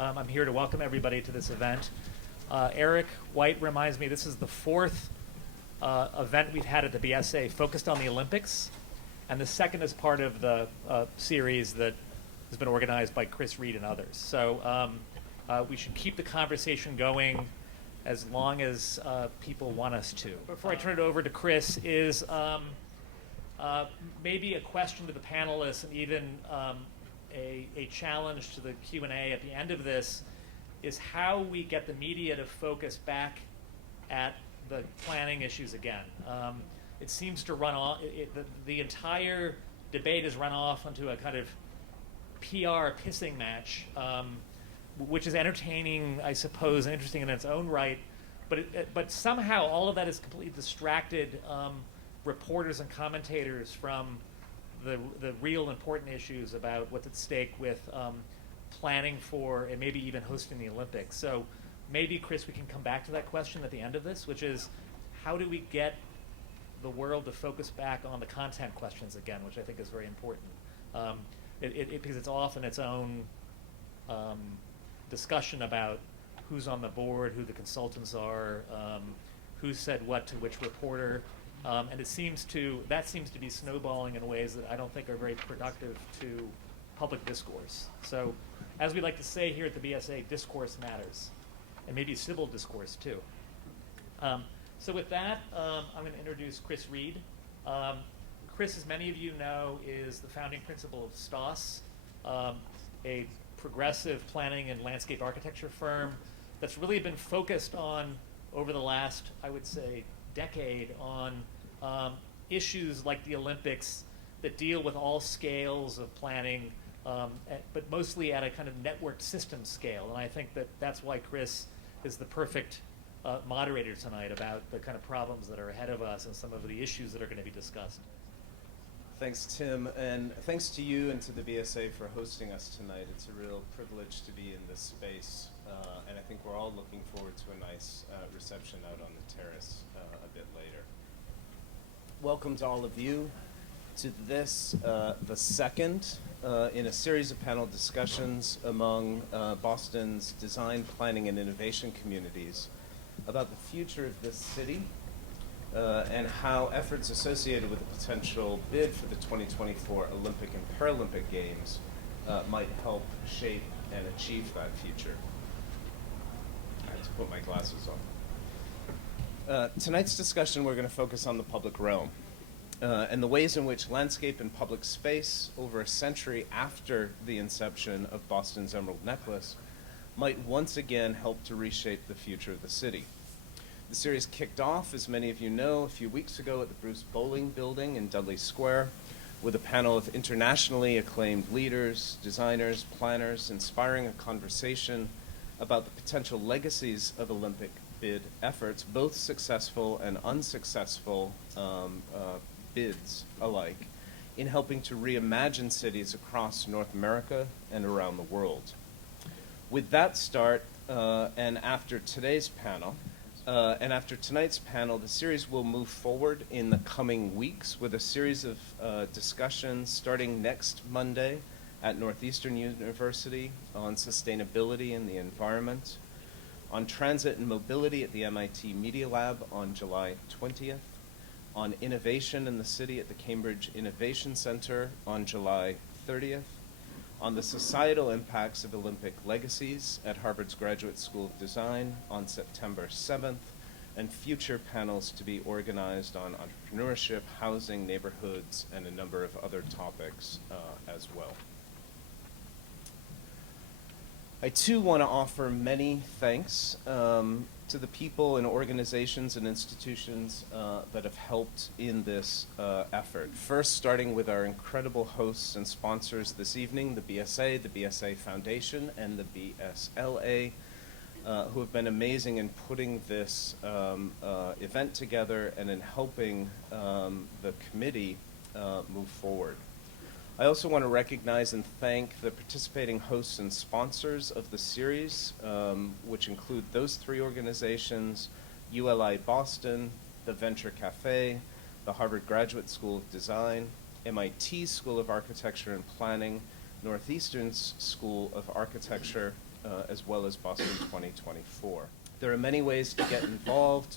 I'm here to welcome everybody to this event. Eric White reminds me this is the fourth event we've had at the BSA focused on the Olympics, and the second is part of the series that has been organized by Chris Reed and others. So we should keep the conversation going as long as people want us to. Before I turn it over to Chris, is maybe a question to the panelists and even a challenge to the Q&A at the end of this is how we get the media to focus back at the planning issues again. It seems to run off, the entire debate has run off onto a kind of PR pissing match, which is entertaining, I suppose, and interesting in its own right, but somehow all of that has completely distracted reporters and commentators from the real important issues about what's at stake with planning for and maybe even hosting the Olympics. So maybe, Chris, we can come back to that question at the end of this, which is how do we get the world to focus back on the content questions again, which I think is very important. Because it's often its own discussion about who's on the board, who the consultants are, who said what to which reporter. And that seems to be snowballing in ways that I don't think are very productive to public discourse. So, as we like to say here at the BSA, discourse matters, and maybe civil discourse too. So with that, I'm going to introduce Chris Reed. Chris, as many of you know, is the founding principal of STOSS, a progressive planning and landscape architecture firm that's really been focused on, over the last, I would say, decade, on issues like the Olympics that deal with all scales of planning, but mostly at a kind of networked system scale. And I think that that's why Chris is the perfect moderator tonight about the kind of problems that are ahead of us and some of the issues that are going to be discussed. Thanks, Tim, and thanks to you and to the BSA for hosting us tonight. It's a real privilege to be in this space, and I think we're all looking forward to a nice reception out on the terrace a bit later. Welcome to all of you to this, the second in a series of panel discussions among Boston's design, planning, and innovation communities about the future of this city and how efforts associated with the potential bid for the 2024 Olympic and Paralympic Games might help shape and achieve that future. I have to put my glasses on. Tonight's discussion, we're going to focus on the public realm and the ways in which landscape and public space over a century after the inception of Boston's Emerald Necklace might once again help to reshape the future of the city. The series kicked off, as many of you know, a few weeks ago at the Bruce Bowling Building in Dudley Square with a panel of internationally acclaimed leaders, designers, planners, inspiring a conversation about the potential legacies of Olympic bid efforts, both successful and unsuccessful bids alike, in helping to reimagine cities across North America and around the world. With that start, and after tonight's panel, the series will move forward in the coming weeks with a series of discussions starting next Monday at Northeastern University on sustainability and the environment, on transit and mobility at the MIT Media Lab on July 20th, on innovation in the city at the Cambridge Innovation Center on July 30th, on the societal impacts of Olympic legacies at Harvard's Graduate School of Design on September 7th, and future panels to be organized on entrepreneurship, housing, neighborhoods, and a number of other topics as well. I too want to offer many thanks to the people and organizations and institutions that have helped in this effort. First, starting with our incredible hosts and sponsors this evening, the BSA, the BSA Foundation, and the BSLA, who have been amazing in putting this event together and in helping the committee move forward. I also want to recognize and thank the participating hosts and sponsors of the series, which include those three organizations, ULI Boston, the Venture Cafe, the Harvard Graduate School of Design, MIT School of Architecture and Planning, Northeastern's School of Architecture, as well as Boston 2024. There are many ways to get involved,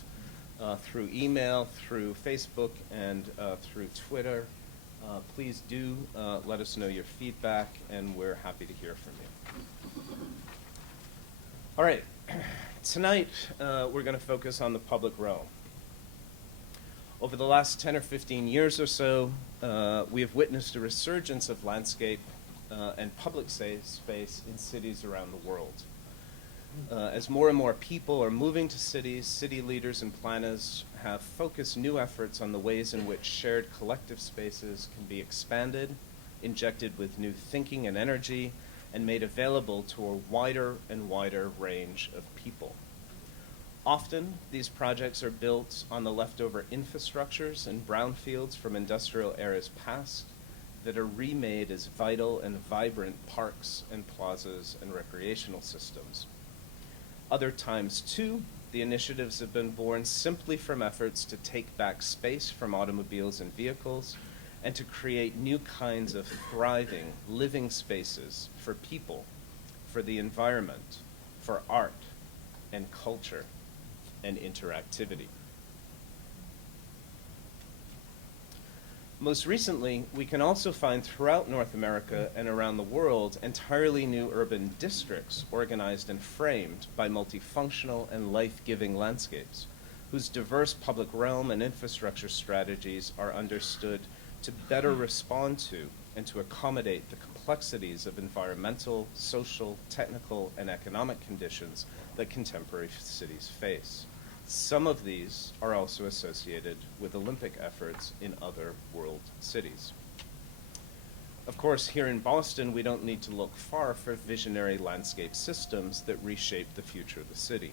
through email, through Facebook, and through Twitter. Please do let us know your feedback, and we're happy to hear from you. All right, tonight we're going to focus on the public realm. Over the last 10 or 15 years or so, we have witnessed a resurgence of landscape and public space in cities around the world. As more and more people are moving to cities, city leaders and planners have focused new efforts on the ways in which shared collective spaces can be expanded, injected with new thinking and energy, and made available to a wider and wider range of people. Often, these projects are built on the leftover infrastructures and brownfields from industrial eras past that are remade as vital and vibrant parks and plazas and recreational systems. Other times, too, the initiatives have been born simply from efforts to take back space from automobiles and vehicles and to create new kinds of thriving, living spaces for people, for the environment, for art and culture and interactivity. Most recently, we can also find throughout North America and around the world entirely new urban districts organized and framed by multifunctional and life-giving landscapes, whose diverse public realm and infrastructure strategies are understood to better respond to and to accommodate the complexities of environmental, social, technical, and economic conditions that contemporary cities face. Some of these are also associated with Olympic efforts in other world cities. Of course, here in Boston, we don't need to look far for visionary landscape systems that reshape the future of the city.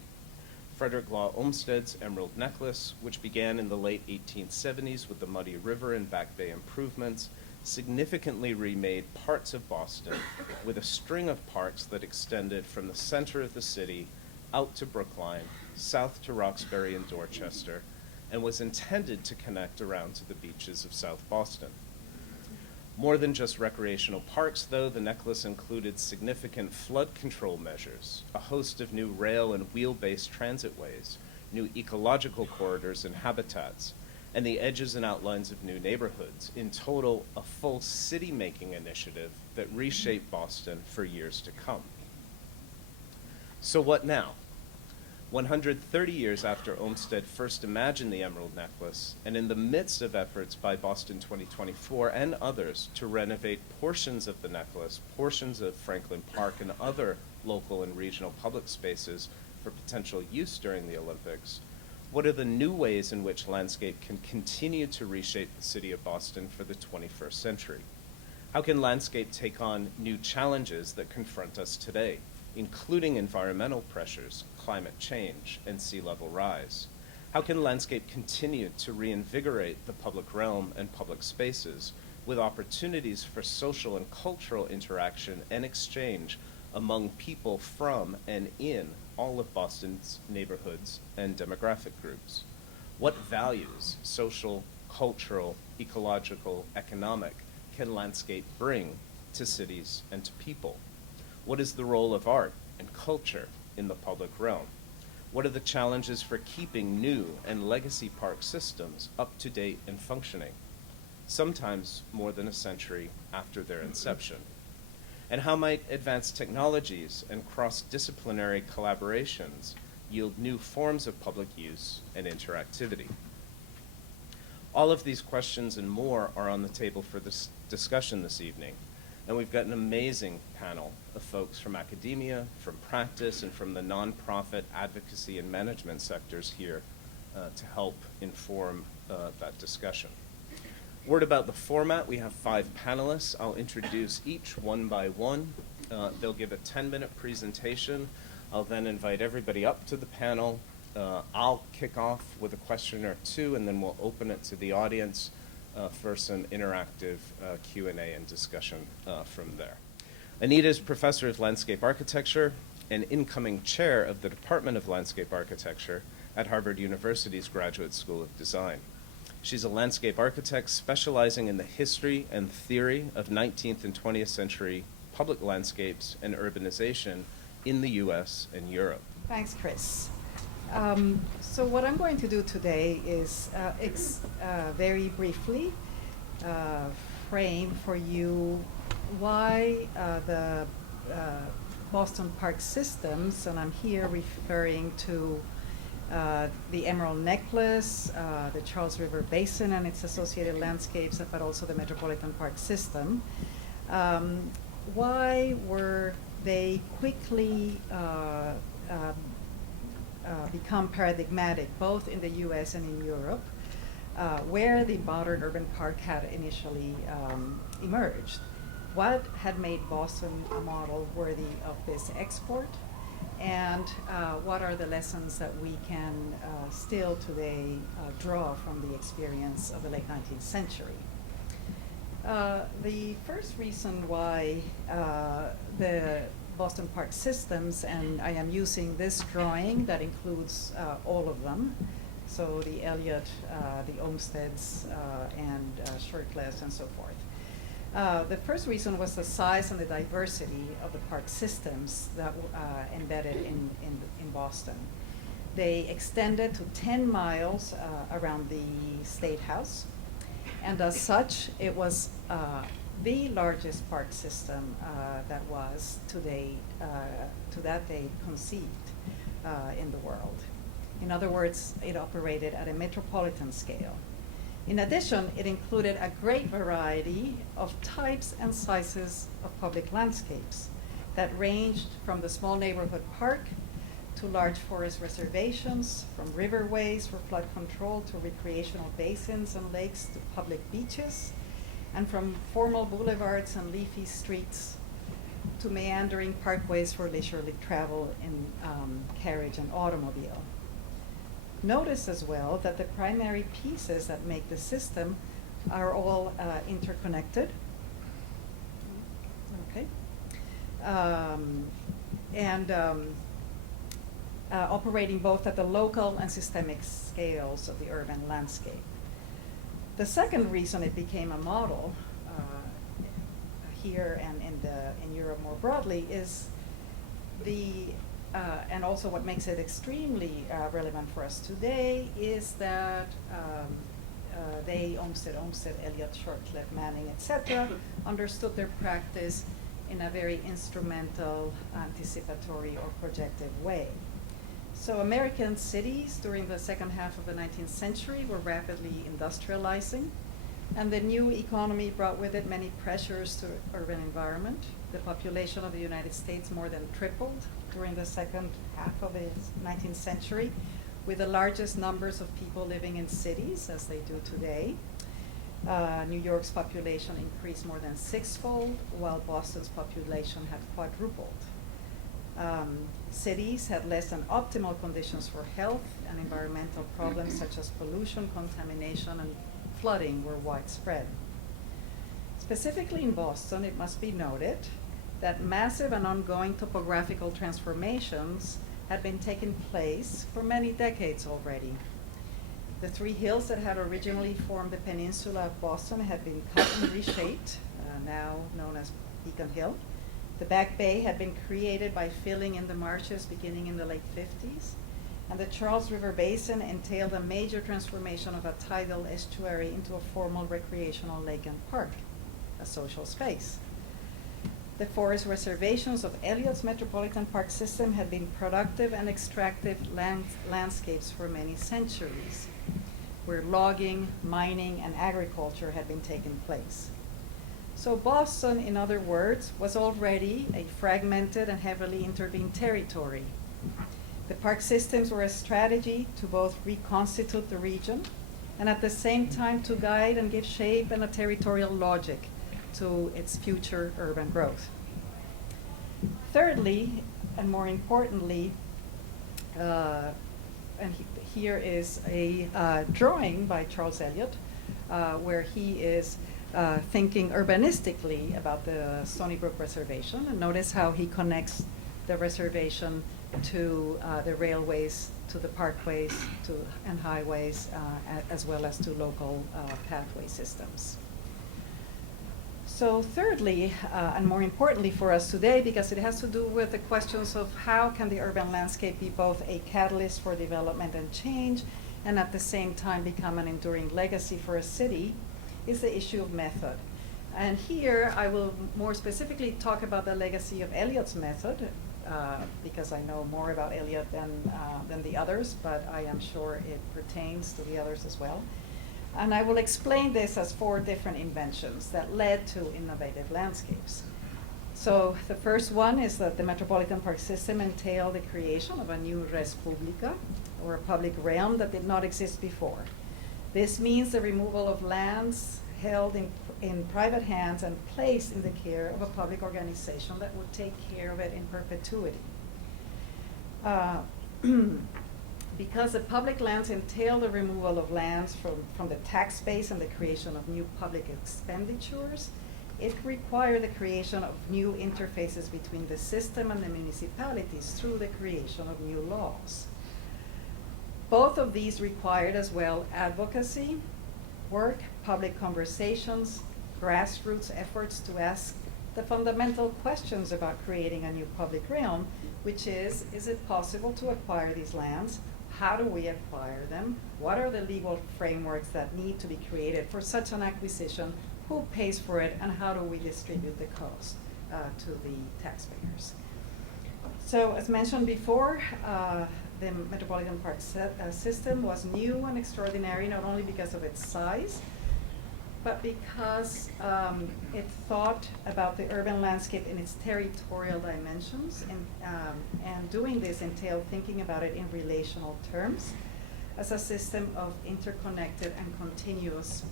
Frederick Law Olmsted's Emerald Necklace, which began in the late 1870s with the Muddy River and Back Bay improvements, significantly remade parts of Boston with a string of parks that extended from the center of the city out to Brookline, south to Roxbury and Dorchester, and was intended to connect around to the beaches of South Boston. More than just recreational parks, though, the necklace included significant flood control measures, a host of new rail and wheel-based transitways, new ecological corridors and habitats, and the edges and outlines of new neighborhoods. In total, a full city-making initiative that reshaped Boston for years to come. So what now? 130 years after Olmsted first imagined the Emerald Necklace, and in the midst of efforts by Boston 2024 and others to renovate portions of the necklace, portions of Franklin Park and other local and regional public spaces for potential use during the Olympics, what are the new ways in which landscape can continue to reshape the city of Boston for the 21st century? How can landscape take on new challenges that confront us today, including environmental pressures, climate change, and sea level rise? How can landscape continue to reinvigorate the public realm and public spaces with opportunities for social and cultural interaction and exchange among people from and in all of Boston's neighborhoods and demographic groups? What values, social, cultural, ecological, economic, can landscape bring to cities and to people? What is the role of art and culture in the public realm? What are the challenges for keeping new and legacy park systems up to date and functioning, sometimes more than a century after their inception? And how might advanced technologies and cross-disciplinary collaborations yield new forms of public use and interactivity? All of these questions and more are on the table for this discussion this evening. And we've got an amazing panel of folks from academia, from practice, and from the nonprofit advocacy and management sectors here to help inform that discussion. Word about the format: we have 5 panelists. I'll introduce each one by one. They'll give a 10-minute presentation. I'll then invite everybody up to the panel. I'll kick off with a question or two, and then we'll open it to the audience for some interactive Q&A and discussion from there. Anita is Professor of Landscape Architecture and incoming Chair of the Department of Landscape Architecture at Harvard University's Graduate School of Design. She's a landscape architect specializing in the history and theory of 19th and 20th century public landscapes and urbanization in the US and Europe. Thanks, Chris. So what I'm going to do today is very briefly frame for you why the Boston Park systems, and I'm here referring to the Emerald Necklace, the Charles River Basin and its associated landscapes, but also the Metropolitan Park system. Why were they quickly become paradigmatic, both in the US and in Europe, where the modern urban park had initially emerged? What had made Boston a model worthy of this export? And what are the lessons that we can still today draw from the experience of the late 19th century? The first reason why the Boston Park systems, and I am using this drawing that includes all of them, so the Elliott, the Olmsteds, and Shirtless, and so forth. The first reason was the size and the diversity of the park systems that embedded in Boston. They extended to 10 miles around the State House, and as such, it was the largest park system that was to that day conceived in the world. In other words, it operated at a metropolitan scale. In addition, it included a great variety of types and sizes of public landscapes that ranged from the small neighborhood park to large forest reservations, from riverways for flood control to recreational basins and lakes to public beaches, and from formal boulevards and leafy streets to meandering parkways for leisurely travel in carriage and automobile. Notice as well that the primary pieces that make the system are all interconnected. Okay. Operating both at the local and systemic scales of the urban landscape. The second reason it became a model here and in Europe more broadly is and also what makes it extremely relevant for us today is that Olmsted, Elliott, Shortcliffe, Manning, etc., understood their practice in a very instrumental, anticipatory, or projective way. So American cities during the second half of the 19th century were rapidly industrializing, and the new economy brought with it many pressures to urban environment. The population of the United States more than tripled during the second half of the 19th century, with the largest numbers of people living in cities as they do today. New York's population increased more than sixfold, while Boston's population had quadrupled. Cities had less than optimal conditions for health, and environmental problems such as pollution, contamination, and flooding were widespread. Specifically in Boston, it must be noted that massive and ongoing topographical transformations had been taking place for many decades already. The three hills that had originally formed the peninsula of Boston had been cut and reshaped, now known as Beacon Hill. The Back Bay had been created by filling in the marshes beginning in the late 50s. And the Charles River Basin entailed a major transformation of a tidal estuary into a formal recreational lake and park, a social space. The forest reservations of Elliott's Metropolitan Park system had been productive and extractive landscapes for many centuries, where logging, mining, and agriculture had been taking place. So Boston, in other words, was already a fragmented and heavily intervened territory. The park systems were a strategy to both reconstitute the region and at the same time to guide and give shape and a territorial logic to its future urban growth. Thirdly, and more importantly, here is a drawing by Charles Elliott where he is thinking urbanistically about the Stony Brook Reservation. And notice how he connects the reservation to the railways, to the parkways, and highways, as well as to local pathway systems. So thirdly, and more importantly for us today, because it has to do with the questions of how can the urban landscape be both a catalyst for development and change, and at the same time become an enduring legacy for a city, is the issue of method. And here I will more specifically talk about the legacy of Eliot's method, because I know more about Eliot than the others, but I am sure it pertains to the others as well. And I will explain this as 4 different inventions that led to innovative landscapes. So the first one is that the Metropolitan Park System entailed the creation of a new res publica, or a public realm that did not exist before. This means the removal of lands held in private hands and placed in the care of a public organization that would take care of it in perpetuity. Because the public lands entail the removal of lands from the tax base and the creation of new public expenditures, it required the creation of new interfaces between the system and the municipalities through the creation of new laws. Both of these required as well advocacy, work, public conversations, grassroots efforts to ask the fundamental questions about creating a new public realm, which is it possible to acquire these lands? How do we acquire them? What are the legal frameworks that need to be created for such an acquisition? Who pays for it, and how do we distribute the cost to the taxpayers? So as mentioned before, the Metropolitan Park System was new and extraordinary, not only because of its size, but because it thought about the urban landscape in its territorial dimensions, and doing this entailed thinking about it in relational terms as a system of interconnected and continuous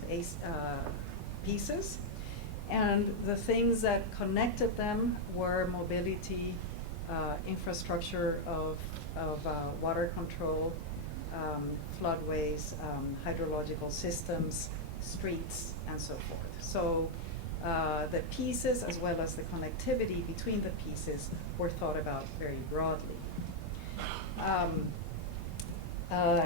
pieces. And the things that connected them were mobility, infrastructure of water control, floodways, hydrological systems, streets, and so forth. So the pieces, as well as the connectivity between the pieces, were thought about very broadly.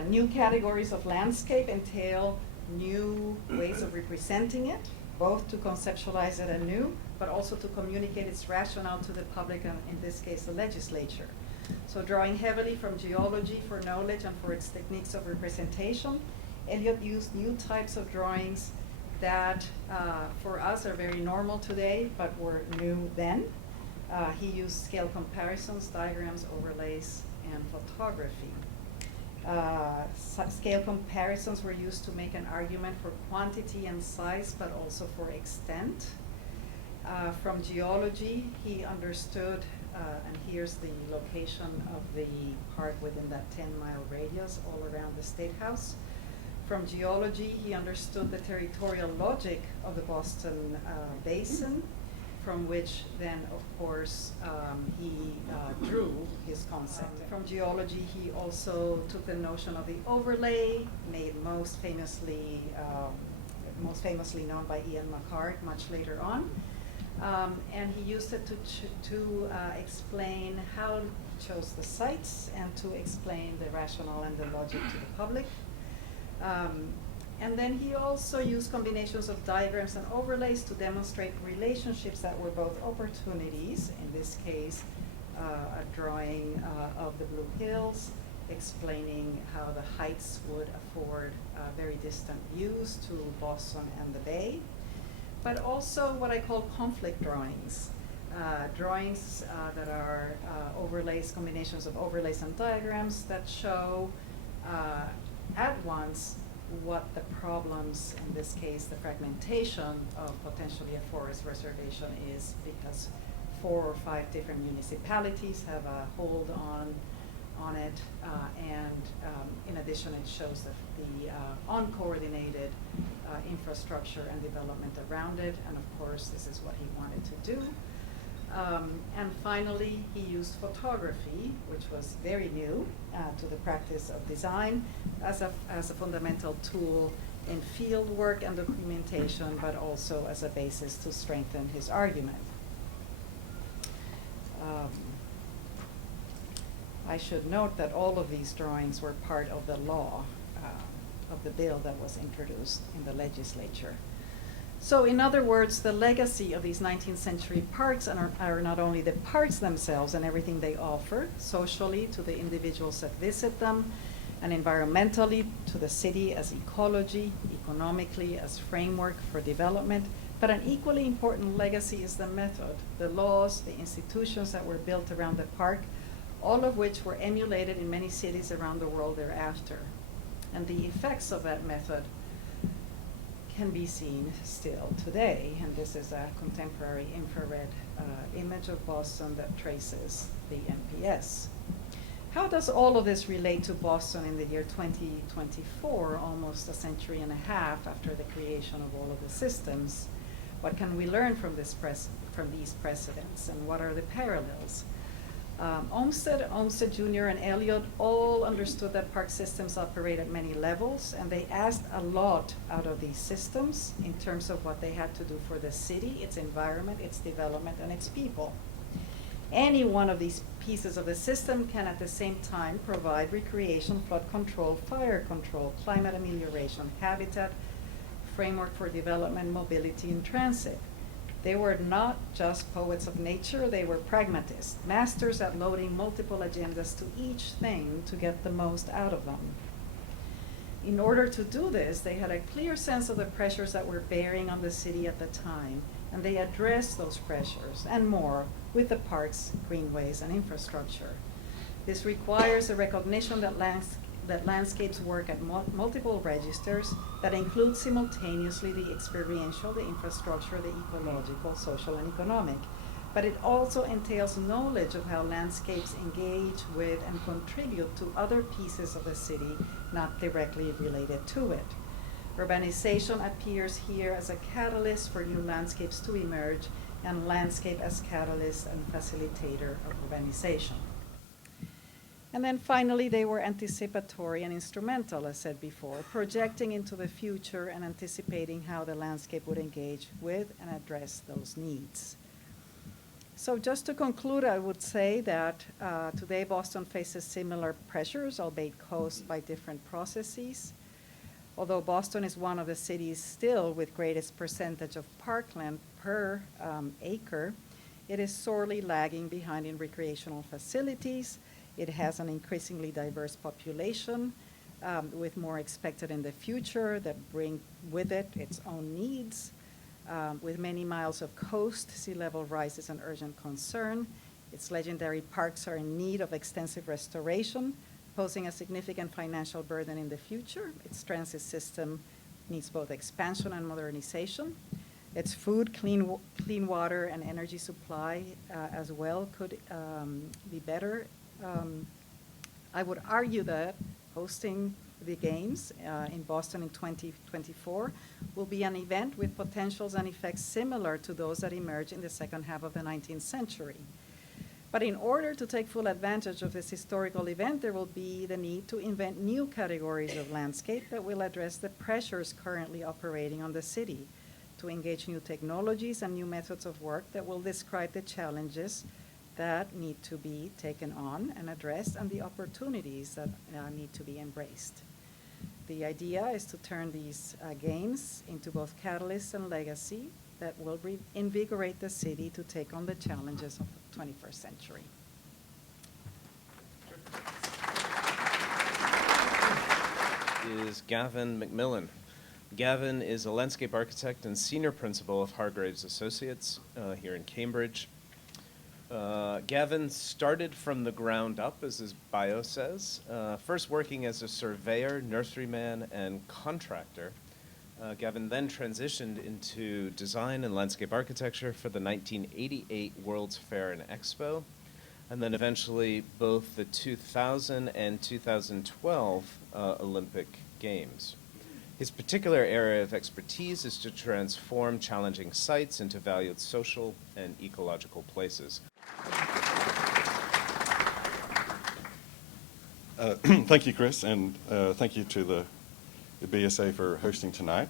New categories of landscape entail new ways of representing it, both to conceptualize it anew, but also to communicate its rationale to the public, and in this case, the legislature. So drawing heavily from geology for knowledge and for its techniques of representation, Eliot used new types of drawings that for us are very normal today, but were new then. He used scale comparisons, diagrams, overlays, and photography. Scale comparisons were used to make an argument for quantity and size, but also for extent. From geology, he understood, and here's the location of the park within that 10-mile radius all around the State House. From geology, he understood the territorial logic of the Boston Basin, from which then, of course, he drew his concept. From geology, he also took the notion of the overlay, made most famously known by Ian McCart much later on. And he used it to explain how he chose the sites and to explain the rationale and the logic to the public. And then he also used combinations of diagrams and overlays to demonstrate relationships that were both opportunities, in this case, a drawing of the Blue Hills, explaining how the heights would afford very distant views to Boston and the Bay, but also what I call conflict drawings. Drawings that are overlays, combinations of overlays and diagrams that show at once what the problems, in this case the fragmentation of potentially a forest reservation is, because 4 or 5 different municipalities have a hold on it, and in addition it shows the uncoordinated infrastructure and development around it, and of course this is what he wanted to do. And finally, he used photography, which was very new to the practice of design, as a fundamental tool in field work and documentation, but also as a basis to strengthen his argument. I should note that all of these drawings were part of the law, of the bill that was introduced in the legislature. So in other words, the legacy of these 19th century parks are not only the parks themselves and everything they offer, socially to the individuals that visit them, and environmentally to the city as ecology, economically as framework for development, but an equally important legacy is the method, the laws, the institutions that were built around the park, all of which were emulated in many cities around the world thereafter. And the effects of that method can be seen still today. And this is a contemporary infrared image of Boston that traces the MPS. How does all of this relate to Boston in the year 2024, almost a century and a half after the creation of all of the systems? What can we learn from these precedents, and what are the parallels? Olmsted Jr. and Eliot all understood that park systems operate at many levels, and they asked a lot out of these systems in terms of what they had to do for the city, its environment, its development, and its people. Any one of these pieces of the system can at the same time provide recreation, flood control, fire control, climate amelioration, habitat, framework for development, mobility, and transit. They were not just poets of nature, they were pragmatists, masters at loading multiple agendas to each thing to get the most out of them. In order to do this, they had a clear sense of the pressures that were bearing on the city at the time, and they addressed those pressures and more with the parks, greenways, and infrastructure. This requires a recognition that landscapes work at multiple registers that include simultaneously the experiential, the infrastructure, the ecological, social, and economic. But it also entails knowledge of how landscapes engage with and contribute to other pieces of the city not directly related to it. Urbanization appears here as a catalyst for new landscapes to emerge, and landscape as catalyst and facilitator of urbanization. And then finally, they were anticipatory and instrumental, as said before, projecting into the future and anticipating how the landscape would engage with and address those needs. So just to conclude, I would say that today Boston faces similar pressures, albeit caused by different processes. Although Boston is one of the cities still with greatest percentage of parkland per acre, it is sorely lagging behind in recreational facilities. It has an increasingly diverse population with more expected in the future that bring with it its own needs. With many miles of coast, sea level rise is an urgent concern. Its legendary parks are in need of extensive restoration, posing a significant financial burden in the future. Its transit system needs both expansion and modernization. Its food, clean water, and energy supply as well could be better. I would argue that hosting the games in Boston in 2024 will be an event with potentials and effects similar to those that emerged in the second half of the 19th century. But in order to take full advantage of this historical event, there will be the need to invent new categories of landscape that will address the pressures currently operating on the city, to engage new technologies and new methods of work that will describe the challenges that need to be taken on and addressed, and the opportunities that need to be embraced. The idea is to turn these games into both catalysts and legacy that will invigorate the city to take on the challenges of the 21st century. Is Gavin McMillan. Gavin is a landscape architect and senior principal of Hargraves Associates here in Cambridge. Gavin started from the ground up, as his bio says, first working as a surveyor, nurseryman, and contractor. Gavin then transitioned into design and landscape architecture for the 1988 World's Fair and Expo, and then eventually both the 2000 and 2012 Olympic Games. His particular area of expertise is to transform challenging sites into valued social and ecological places. Thank you, Chris, and thank you to the BSA for hosting tonight.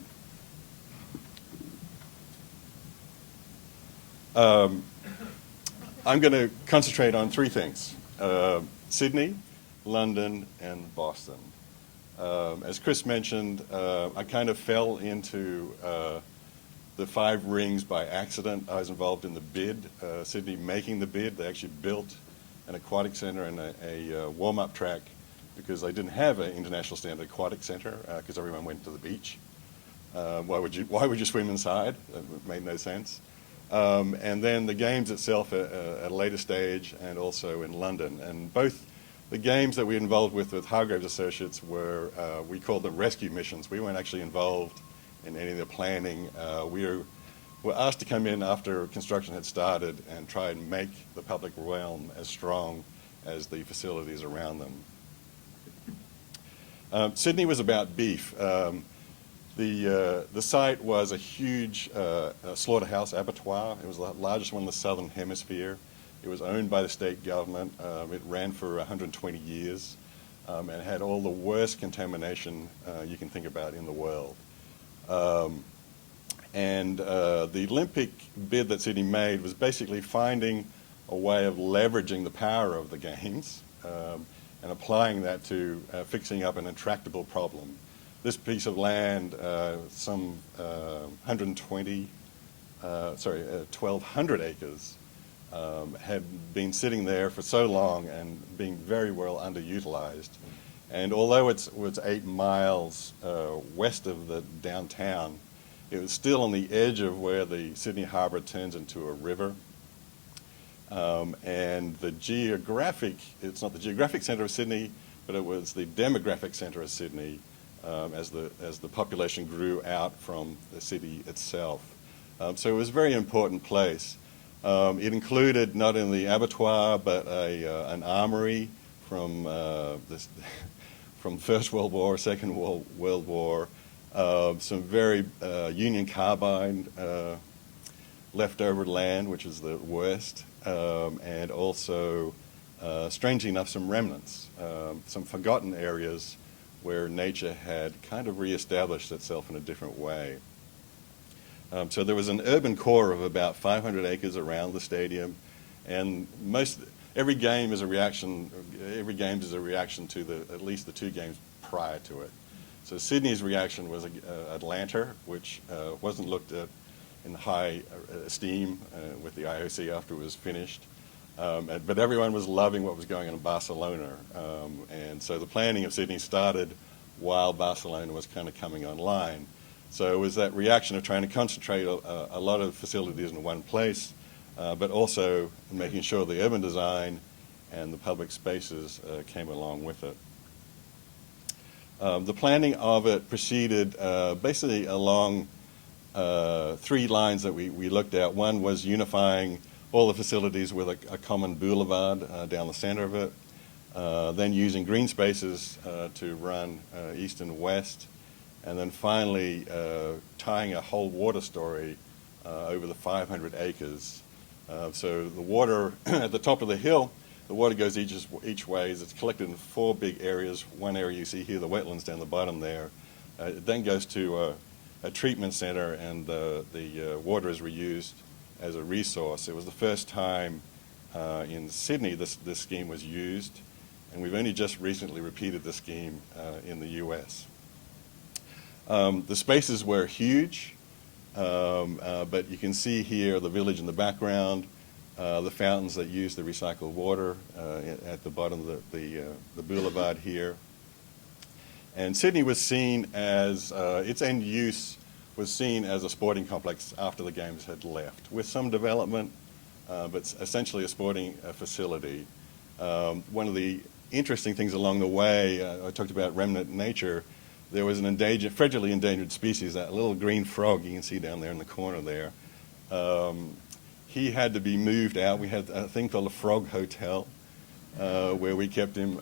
I'm going to concentrate on three things: Sydney, London, and Boston. As Chris mentioned, I kind of fell into the 5 rings by accident. I was involved in the bid, Sydney making the bid. They actually built an aquatic centre and a warm-up track because they didn't have an international standard aquatic centre because everyone went to the beach. Why would you swim inside? It made no sense. And then the games itself at a later stage and also in London. And both the games that we were involved with Hargraves Associates were, we called them rescue missions. We weren't actually involved in any of the planning. We were asked to come in after construction had started and try and make the public realm as strong as the facilities around them. Sydney was about beef. The site was a huge slaughterhouse abattoir. It was the largest one in the southern hemisphere. It was owned by the state government. It ran for 120 years and had all the worst contamination you can think about in the world. The Olympic bid that Sydney made was basically finding a way of leveraging the power of the games and applying that to fixing up an intractable problem. This piece of land, some 1,200 acres, had been sitting there for so long and being very well underutilized. And although it was 8 miles west of the downtown, it was still on the edge of where the Sydney Harbour turns into a river. And it's not the geographic centre of Sydney, but it was the demographic centre of Sydney as the population grew out from the city itself. So it was a very important place. It included not only the abattoir, but an armory from from First World War, Second World War, some very Union Carbine leftover land, which is the worst, and also, strangely enough, some remnants, some forgotten areas where nature had kind of reestablished itself in a different way. So there was an urban core of about 500 acres around the stadium, and every game is a reaction. Every game is a reaction to at least the 2 games prior to it. So Sydney's reaction was Atlanta, which wasn't looked at in high esteem with the IOC after it was finished. But everyone was loving what was going on in Barcelona. And so the planning of Sydney started while Barcelona was kind of coming online. So it was that reaction of trying to concentrate a lot of facilities in one place, but also making sure the urban design and the public spaces came along with it. The planning of it proceeded basically along 3 lines that we looked at. One was unifying all the facilities with a common boulevard down the center of it, then using green spaces to run east and west, and then finally tying a whole water story over the 500 acres. So the water at the top of the hill, the water goes each ways. It's collected in 4 big areas. One area you see here, the wetlands down the bottom there. It then goes to a treatment center, and the water is reused as a resource. It was the first time in Sydney this scheme was used, and we've only just recently repeated the scheme in the US. The spaces were huge, but you can see here the village in the background, the fountains that use the recycled water at the bottom of the boulevard here. And Sydney was seen as, its end use was seen as a sporting complex after the games had left, with some development, but essentially a sporting facility. One of the interesting things along the way, I talked about remnant nature. There was an federally endangered species, that little green frog you can see down there in the corner there. He had to be moved out. We had a thing called a frog hotel, where we kept him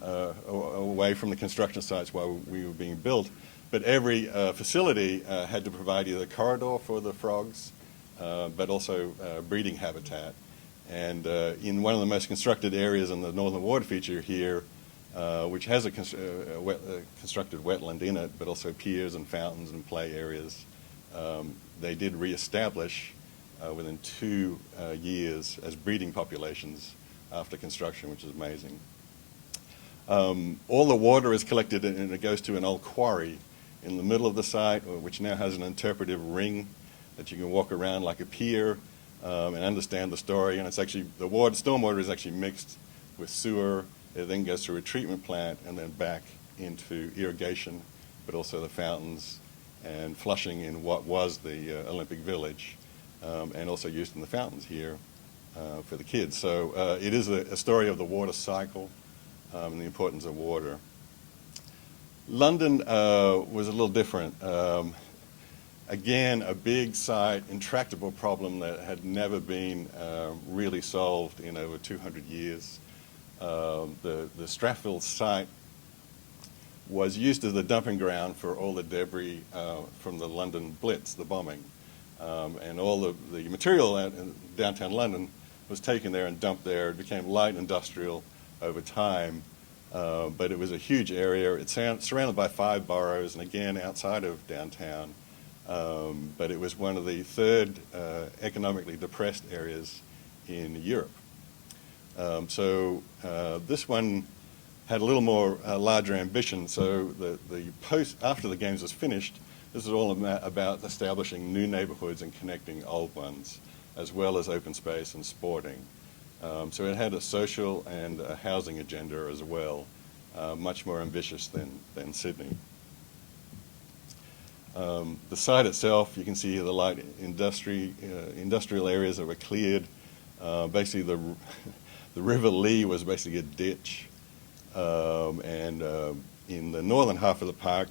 away from the construction sites while we were being built. But every facility had to provide either a corridor for the frogs, but also breeding habitat. And in one of the most constructed areas in the northern water feature here, which has a constructed wetland in it, but also piers and fountains and play areas, they did reestablish within 2 years as breeding populations after construction, which is amazing. All the water is collected and it goes to an old quarry in the middle of the site, which now has an interpretive ring that you can walk around like a pier and understand the story. And it's actually, stormwater is actually mixed with sewer. It then goes through a treatment plant and then back into irrigation, but also the fountains and flushing in what was the Olympic Village, and also used in the fountains here for the kids. So it is a story of the water cycle and the importance of water. London was a little different. Again, a big site, intractable problem that had never been really solved in over 200 years. The Strathfield site was used as the dumping ground for all the debris from the London Blitz, the bombing. And all the material in downtown London was taken there and dumped there. It became light industrial over time, but it was a huge area. It's surrounded by 5 boroughs, and again, outside of downtown. But it was one of the 3rd economically depressed areas in Europe. So this one had a little more larger ambition. So after the games was finished, this is all about establishing new neighborhoods and connecting old ones, as well as open space and sporting. So it had a social and a housing agenda as well, much more ambitious than Sydney. The site itself, you can see here the light industrial areas that were cleared. Basically, the River Lee was basically a ditch. And in the northern half of the park,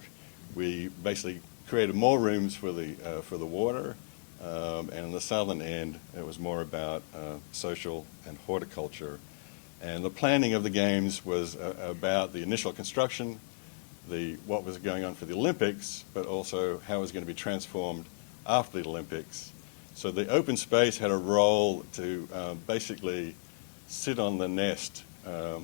we basically created more rooms for the water. And in the southern end, it was more about social and horticulture. And the planning of the games was about the initial construction, what was going on for the Olympics, but also how it was going to be transformed after the Olympics. So the open space had a role to basically sit on the nest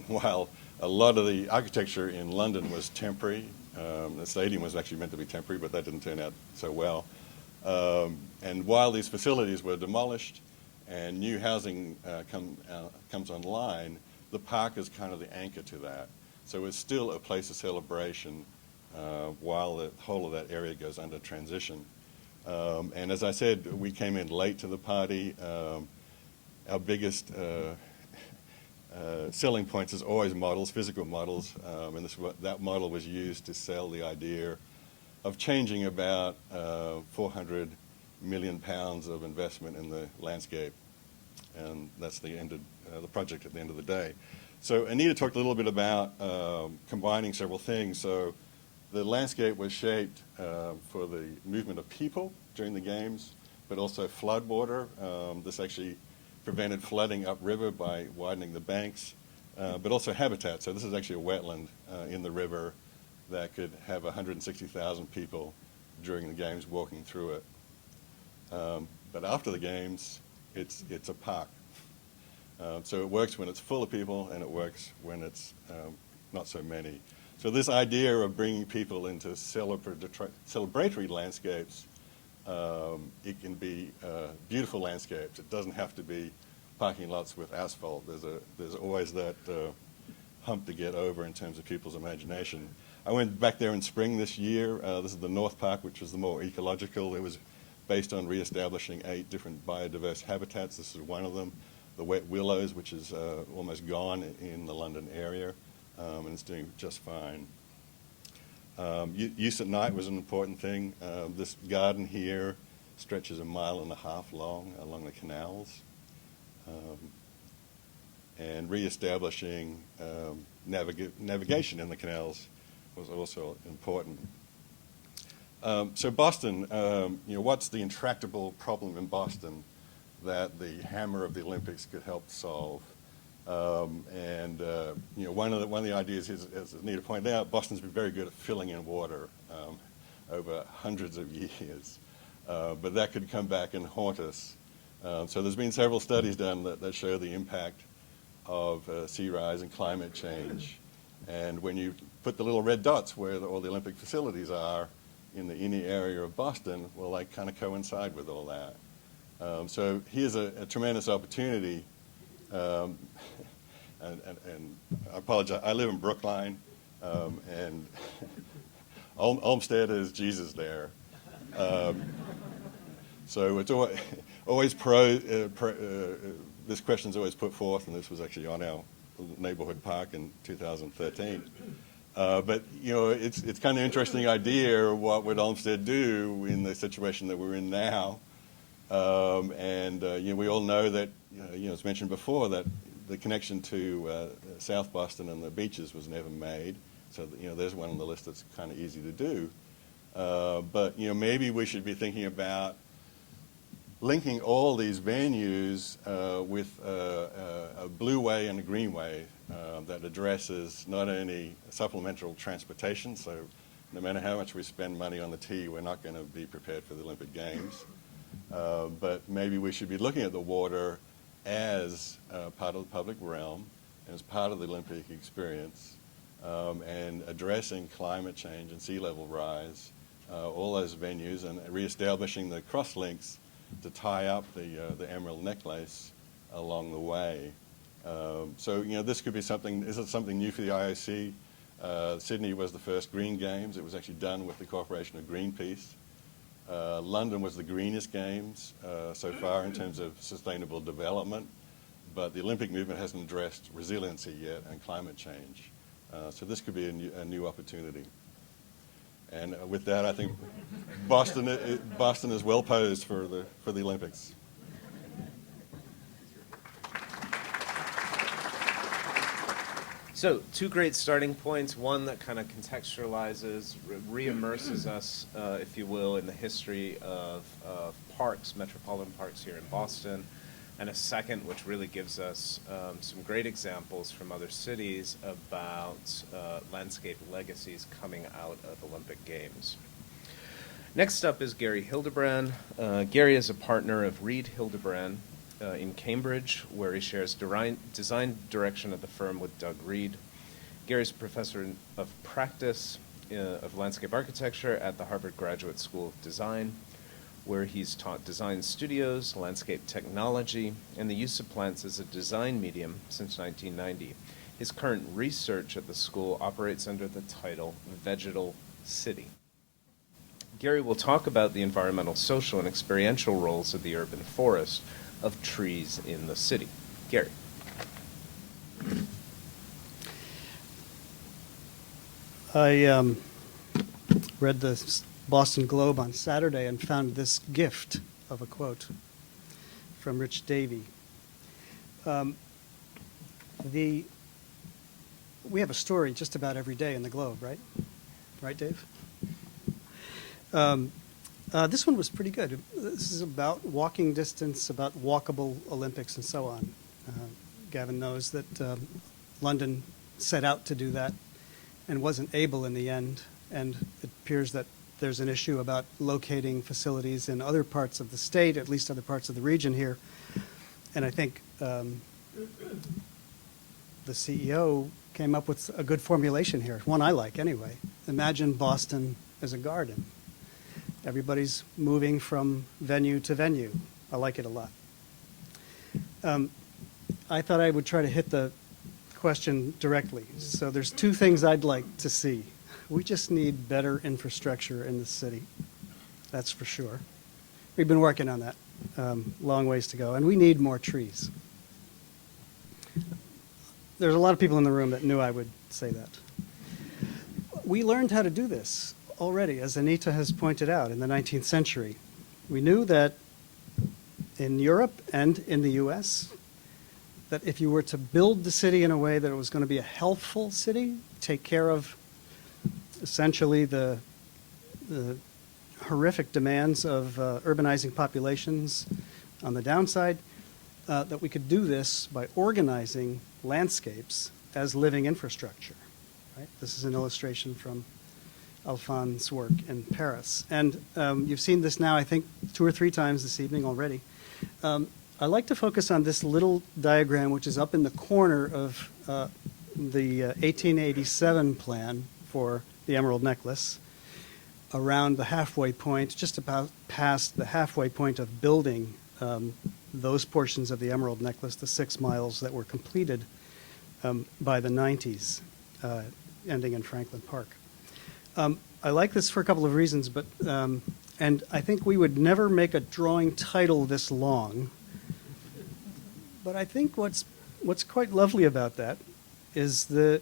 while a lot of the architecture in London was temporary. The stadium was actually meant to be temporary, but that didn't turn out so well. And while these facilities were demolished and new housing comes online, the park is kind of the anchor to that. So it's still a place of celebration while the whole of that area goes under transition. And as I said, we came in late to the party. Our biggest selling points is always models, physical models, and that model was used to sell the idea of changing about 400 million pounds of investment in the landscape, and that's the end of the project at the end of the day. So Anita talked a little bit about combining several things. So the landscape was shaped for the movement of people during the games, but also flood water. This actually prevented flooding upriver by widening the banks, but also habitat. So this is actually a wetland in the river that could have 160,000 people during the games walking through it. But after the games, it's a park. So it works when it's full of people, and it works when it's not so many. So this idea of bringing people into celebratory landscapes, it can be beautiful landscapes. It doesn't have to be parking lots with asphalt. There's always that hump to get over in terms of people's imagination. I went back there in spring this year. This is the North Park, which was the more ecological. It was based on reestablishing 8 different biodiverse habitats. This is one of them. The wet willows, which is almost gone in the London area, and it's doing just fine. Use at night was an important thing. This garden here stretches 1.5 miles long along the canals, and reestablishing navigation in the canals was also important. So Boston, what's the intractable problem in Boston that the hammer of the Olympics could help solve? One of the ideas is, as Anita pointed out, Boston's been very good at filling in water over hundreds of years, but that could come back and haunt us. So there's been several studies done that show the impact of sea rise and climate change. And when you put the little red dots where all the Olympic facilities are in the inner area of Boston, well, they kind of coincide with all that. So here's a tremendous opportunity, and I apologize, I live in Brookline, and So it's always this question's always put forth, and this was actually on our neighborhood park in 2013. But it's kind of interesting idea. What would Olmsted do in the situation that we're in now? We all know that as mentioned before, that the connection to South Boston and the beaches was never made. So there's one on the list that's kind of easy to do. But maybe we should be thinking about linking all these venues with a blue way and a green way that addresses not only supplemental transportation, so no matter how much we spend money on the T, we're not going to be prepared for the Olympic Games. But maybe we should be looking at the water as part of the public realm, as part of the Olympic experience, and addressing climate change and sea level rise, all those venues, and reestablishing the cross-links to tie up the Emerald Necklace along the way. So this could be something. Is it something new for the IOC? Sydney was the first Green Games. It was actually done with the cooperation of Greenpeace. London was the greenest games so far in terms of sustainable development, but the Olympic movement hasn't addressed resiliency yet and climate change. So this could be a new opportunity. And with that, I think Boston is well posed for the Olympics. So, two great starting points. One that kind of contextualizes, re-immerses us, if you will, in the history of parks, metropolitan parks here in Boston. And a second, which really gives us some great examples from other cities about landscape legacies coming out of Olympic Games. Next up is Gary Hildebrand. Gary is a partner of Reed Hildebrand in Cambridge, where he shares design direction at the firm with Doug Reed. Gary's a professor of practice of landscape architecture at the Harvard Graduate School of Design, where he's taught design studios, landscape technology, and the use of plants as a design medium since 1990. His current research at the school operates under the title Vegetal City. Gary will talk about the environmental, social, and experiential roles of the urban forest of trees in the city. Gary. I read the Boston Globe on Saturday and found this gift of a quote from Rich Davey. We have a story just about every day in the Globe, right? Right, Dave? This one was pretty good. This is about walking distance, about walkable Olympics and so on. Gavin knows that London set out to do that and wasn't able in the end, and it appears that there's an issue about locating facilities in other parts of the state, at least other parts of the region here. And I think the CEO came up with a good formulation here, one I like anyway. Imagine Boston as a garden. Everybody's moving from venue to venue. I like it a lot. I thought I would try to hit the question directly. So there's two things I'd like to see. We just need better infrastructure in the city. That's for sure. We've been working on that. Long ways to go. And we need more trees. There's a lot of people in the room that knew I would say that. We learned how to do this already, as Anita has pointed out, in the 19th century. We knew that in Europe and in the US, that if you were to build the city in a way that it was going to be a healthful city, take care of essentially the horrific demands of urbanizing populations on the downside, that we could do this by organizing landscapes as living infrastructure. Right? This is an illustration from Alphonse's work in Paris. And you've seen this now, I think, 2 or 3 times this evening already. I like to focus on this little diagram, which is up in the corner of the 1887 plan for the Emerald Necklace, around the halfway point, just about past the halfway point of building those portions of the Emerald Necklace, the 6 miles that were completed by the 90s, ending in Franklin Park. I like this for a couple of reasons, but And I think we would never make a drawing title this long. But I think what's quite lovely about that is that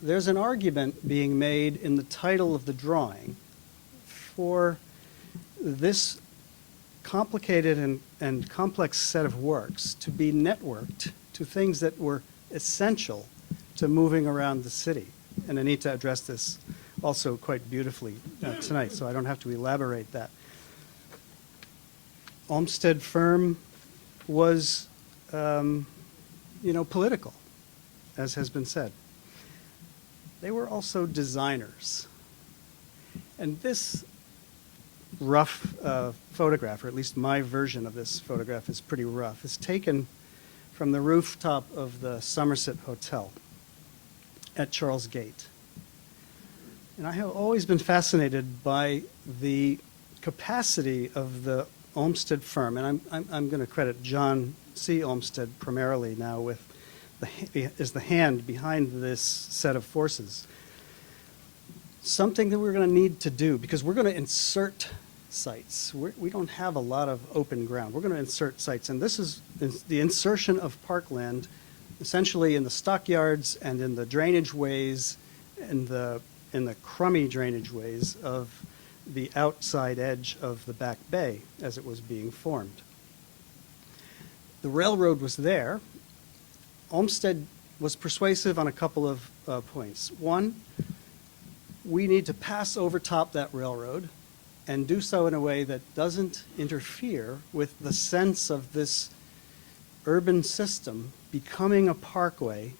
there's an argument being made in the title of the drawing for this complicated and complex set of works to be networked to things that were essential to moving around the city. And Anita addressed this also quite beautifully tonight, so I don't have to elaborate that. Olmsted firm was, political, as has been said. They were also designers. And this rough photograph, or at least my version of this photograph is pretty rough, is taken from the rooftop of the Somerset Hotel at Charles Gate. And I have always been fascinated by the capacity of the Olmsted firm, and I'm going to credit John C. Olmsted primarily now with as the hand behind this set of forces. Something that we're going to need to do, because we're going to insert sites. We don't have a lot of open ground. We're going to insert sites, and this is the insertion of parkland essentially in the stockyards and in the drainage ways and in the crummy drainage ways of the outside edge of the Back Bay as it was being formed. The railroad was there. Olmsted was persuasive on a couple of points. One, we need to pass over top that railroad and do so in a way that doesn't interfere with the sense of this urban system becoming a parkway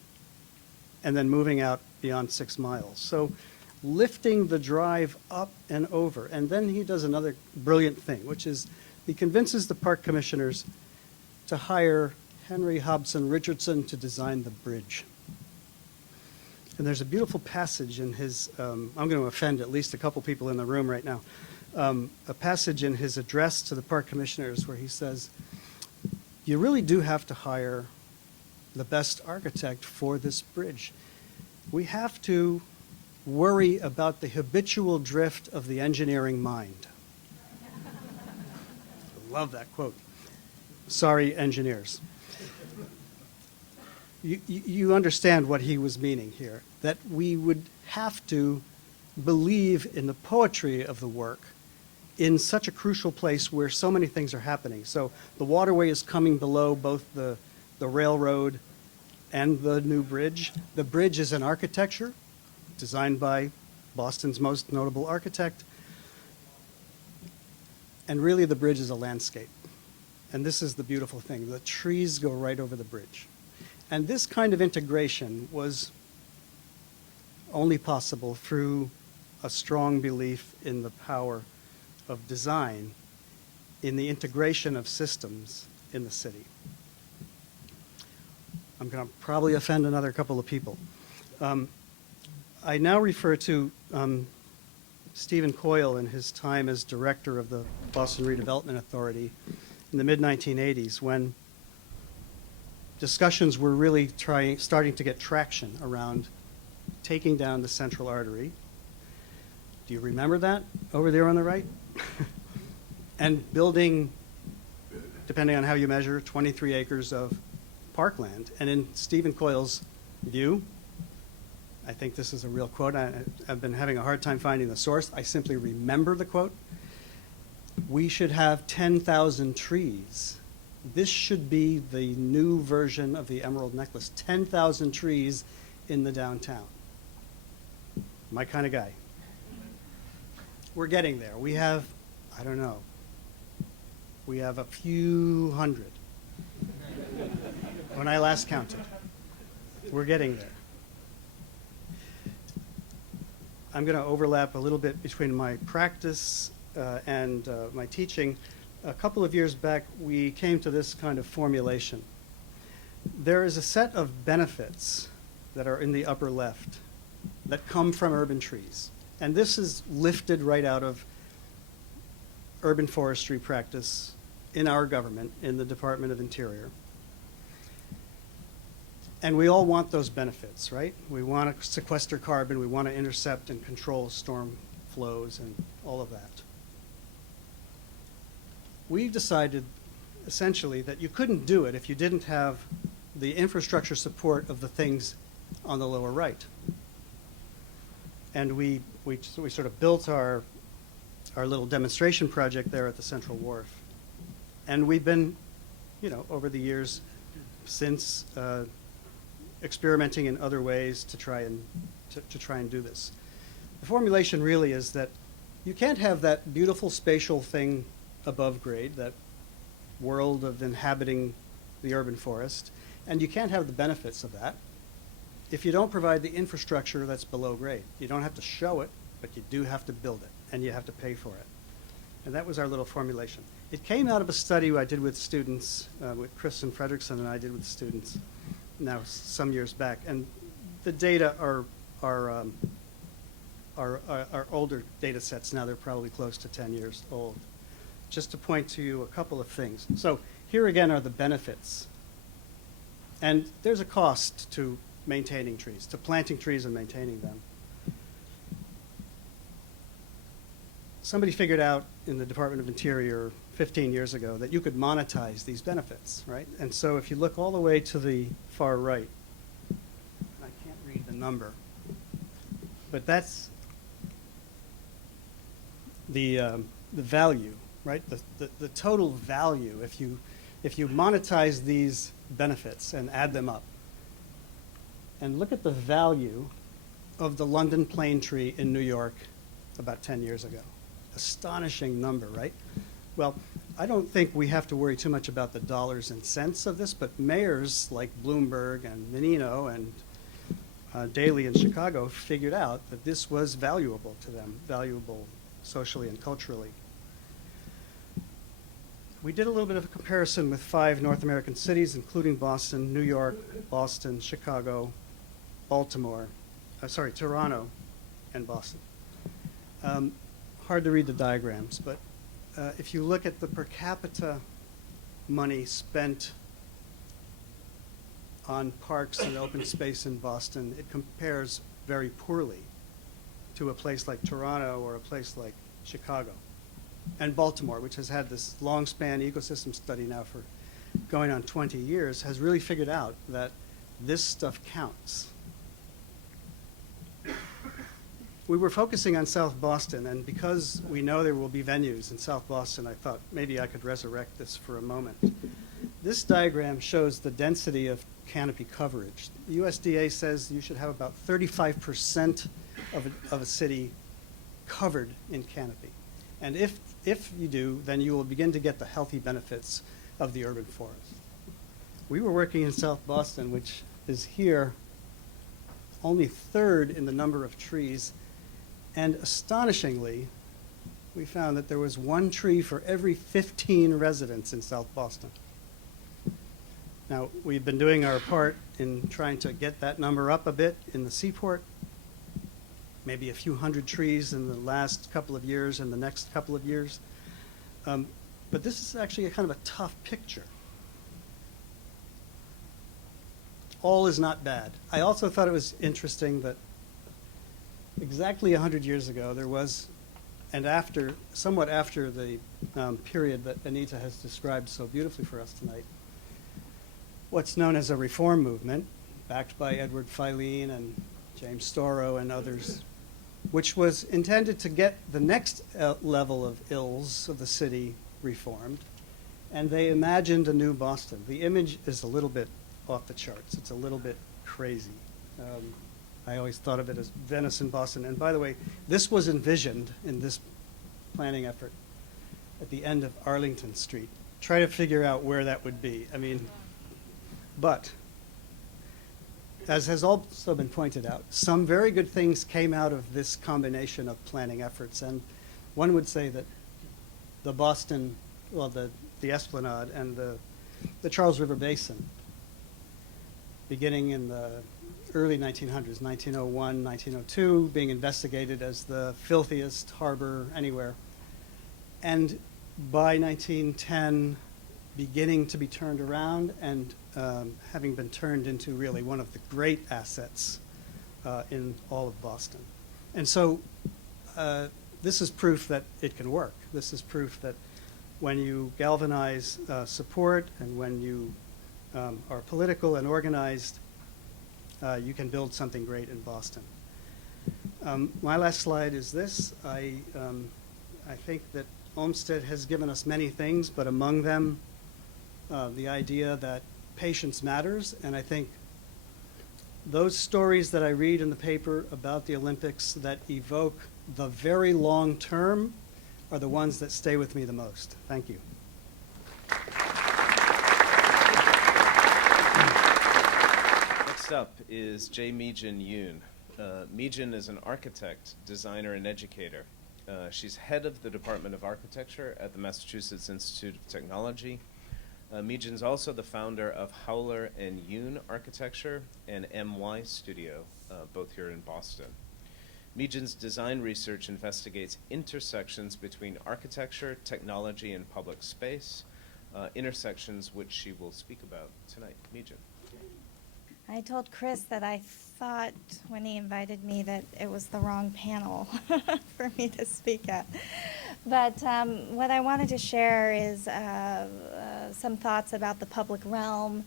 and then moving out beyond 6 miles. So lifting the drive up and over. And then he does another brilliant thing, which is he convinces the park commissioners to hire Henry Hobson Richardson to design the bridge. And there's a beautiful passage in his, I'm going to offend at least a couple people in the room right now, a passage in his address to the park commissioners where he says, you really do have to hire the best architect for this bridge. We have to worry about the habitual drift of the engineering mind. I love that quote. Sorry, engineers. You understand what he was meaning here, that we would have to believe in the poetry of the work in such a crucial place where so many things are happening. So the waterway is coming below both the railroad and the new bridge. The bridge is an architecture designed by Boston's most notable architect. And really the bridge is a landscape. And this is the beautiful thing. The trees go right over the bridge. And this kind of integration was only possible through a strong belief in the power of design, in the integration of systems in the city. I'm going to probably offend another couple of people. I now refer to Stephen Coyle in his time as director of the Boston Redevelopment Authority in the mid-1980s, when discussions were really starting to get traction around taking down the central artery. Do you remember that over there on the right? And building, depending on how you measure, 23 acres of parkland. And in Stephen Coyle's view, I think this is a real quote. I've been having a hard time finding the source. I simply remember the quote. We should have 10,000 trees. This should be the new version of the Emerald Necklace. 10,000 trees in the downtown. My kind of guy. We're getting there. We have, I don't know, we have a few hundred when I last counted. We're getting there. I'm going to overlap a little bit between my practice and my teaching. A couple of years back, we came to this kind of formulation. There is a set of benefits that are in the upper left that come from urban trees. And this is lifted right out of urban forestry practice in our government, in the Department of Interior. And we all want those benefits, right? We want to sequester carbon, we want to intercept and control storm flows and all of that. we decided essentially that you couldn't do it if you didn't have the infrastructure support of the things on the lower right. And we sort of built our little demonstration project there at the Central Wharf. And we've been, over the years since experimenting in other ways to try and do this. The formulation really is that you can't have that beautiful spatial thing above grade, that world of inhabiting the urban forest, and you can't have the benefits of that if you don't provide the infrastructure that's below grade. You don't have to show it, but you do have to build it, and you have to pay for it. And that was our little formulation. It came out of a study I did with students, with Chris and Frederick and I did with students now some years back. And the data are older data sets now. They're probably close to 10 years old. Just to point to you a couple of things. So here again are the benefits. And there's a cost to maintaining trees, to planting trees and maintaining them. Somebody figured out in the Department of Interior 15 years ago that you could monetize these benefits, right? And so if you look all the way to the far right, I can't read the number, but that's the value, right? The total value if you monetize these benefits and add them up. And look at the value of the London plane tree in New York about 10 years ago. Astonishing number, right? Well, I don't think we have to worry too much about the dollars and cents of this, but mayors like Bloomberg and Menino and Daley in Chicago figured out that this was valuable to them, valuable socially and culturally. We did a little bit of a comparison with 5 North American cities, including Boston, New York, Boston, Chicago, Toronto, and Boston. Hard to read the diagrams, but if you look at the per capita money spent on parks and open space in Boston, it compares very poorly to a place like Toronto or a place like Chicago. And Baltimore, which has had this long span ecosystem study now for going on 20 years, has really figured out that this stuff counts. We were focusing on South Boston, and because we know there will be venues in South Boston, I thought maybe I could resurrect this for a moment. This diagram shows the density of canopy coverage. The USDA says you should have about 35% of a city covered in canopy. And if you do, then you will begin to get the healthy benefits of the urban forest. We were working in South Boston, which is here, only 3rd in the number of trees. And astonishingly, we found that there was 1 tree for every 15 residents in South Boston. Now, we've been doing our part in trying to get that number up a bit in the seaport, maybe a few hundred trees in the last couple of years and the next couple of years. But this is actually a kind of a tough picture. All is not bad. I also thought it was interesting that exactly 100 years ago there was, and somewhat after the period that Anita has described so beautifully for us tonight, what's known as a reform movement, backed by Edward Filene and James Storrow and others, which was intended to get the next level of ills of the city reformed, and they imagined a new Boston. The image is a little bit off the charts. It's a little bit crazy. I always thought of it as Venice and Boston. And by the way, this was envisioned in this planning effort at the end of Arlington Street. Try to figure out where that would be. I mean, but as has also been pointed out, some very good things came out of this combination of planning efforts. And one would say that the Boston, well, the Esplanade and the Charles River Basin, beginning in the early 1900s, 1901, 1902, being investigated as the filthiest harbor anywhere. And by 1910, beginning to be turned around and having been turned into really one of the great assets in all of Boston. And so this is proof that it can work. This is proof that when you galvanize support and when you are political and organized, you can build something great in Boston. My last slide is this. I think that Olmsted has given us many things, but among them, the idea that patience matters. And I think those stories that I read in the paper about the Olympics that evoke the very long term are the ones that stay with me the most. Thank you. Next up is Jay Meejin Yoon. Meejin is an architect, designer, and educator. She's head of the Department of Architecture at the Massachusetts Institute of Technology. Meejin's also the founder of Howler and Yoon Architecture and MY Studio, both here in Boston. Meejin's design research investigates intersections between architecture, technology, and public space, intersections which she will speak about tonight. Meejin. I told Chris that I thought when he invited me that it was the wrong panel for me to speak at. But what I wanted to share is some thoughts about the public realm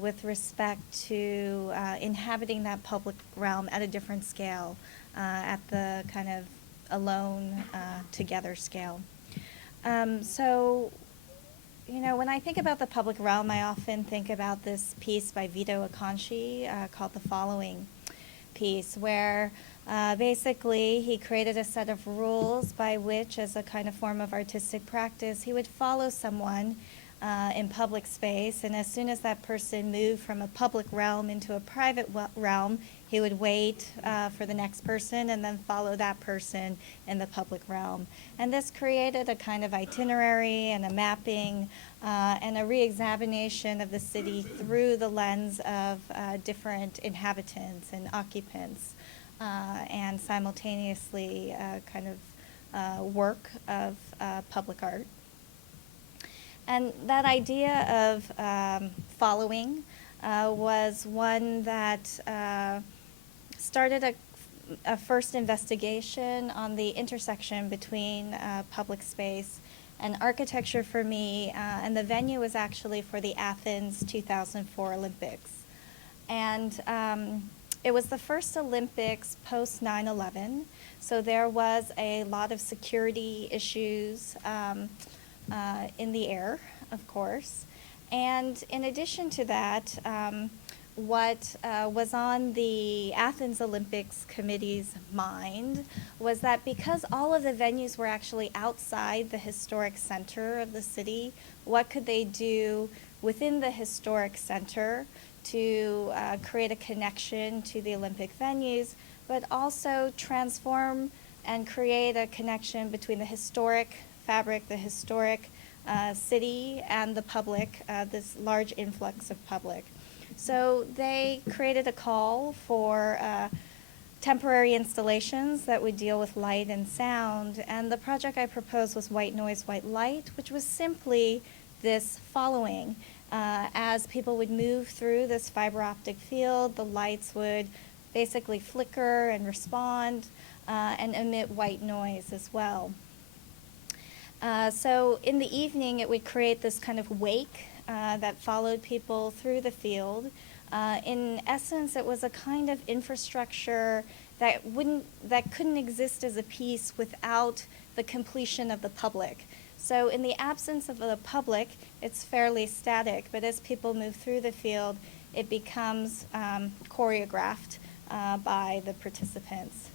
with respect to inhabiting that public realm at a different scale, at the kind of alone, together scale. So, you know, when I think about the public realm, I often think about this piece by Vito Acconci called The Following piece, where basically he created a set of rules by which, as a kind of form of artistic practice, he would follow someone in public space, and as soon as that person moved from a public realm into a private realm, he would wait for the next person and then follow that person in the public realm. And this created a kind of itinerary and a mapping and a re-examination of the city through the lens of different inhabitants and occupants, and simultaneously kind of work of public art. And that idea of following was one that started a first investigation on the intersection between public space and architecture for me, and the venue was actually for the Athens 2004 Olympics. And it was the first Olympics post 9/11, so there was a lot of security issues in the air, of course. And in addition to that, what was on the Athens Olympics Committee's mind was that because all of the venues were actually outside the historic center of the city, what could they do within the historic center to create a connection to the Olympic venues, but also transform and create a connection between the historic fabric, the historic city, and the public, this large influx of public. So they created a call for temporary installations that would deal with light and sound, and the project I proposed was White Noise, White Light, which was simply this following. As people would move through this fiber optic field, the lights would basically flicker and respond and emit white noise as well. So in the evening, it would create this kind of wake that followed people through the field. In essence, it was a kind of infrastructure that couldn't exist as a piece without the completion of the public. So in the absence of the public, it's fairly static, but as people move through the field, it becomes choreographed by the participants.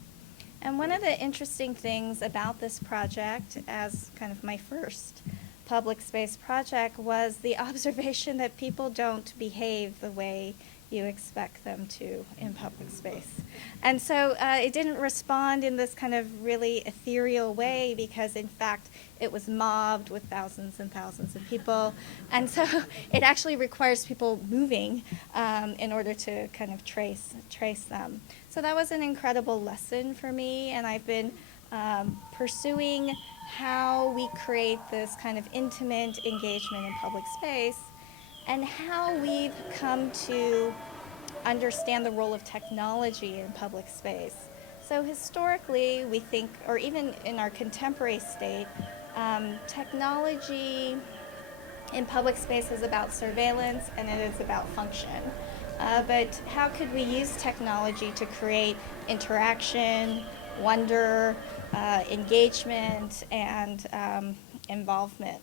And one of the interesting things about this project, as kind of my first public space project, was the observation that people don't behave the way you expect them to in public space. And so it didn't respond in this kind of really ethereal way because, in fact, it was mobbed with thousands and thousands of people. And so it actually requires people moving in order to kind of trace them. So that was an incredible lesson for me, and I've been pursuing how we create this kind of intimate engagement in public space and how we've come to understand the role of technology in public space. So historically, we think, or even in our contemporary state, Technology in public space is about surveillance and it is about function. But how could we use technology to create interaction, wonder, engagement, and involvement?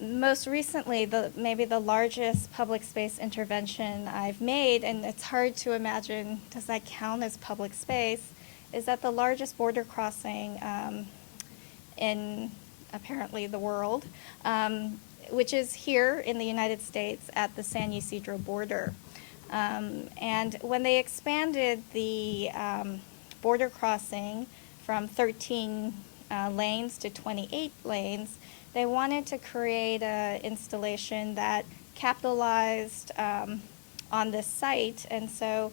Most recently, maybe the largest public space intervention I've made, and it's hard to imagine, does that count as public space, is that the largest border crossing in apparently the world, which is here in the United States at the San Ysidro border. And when they expanded the border crossing from 13 lanes to 28 lanes, they wanted to create an installation that capitalized on this site, and so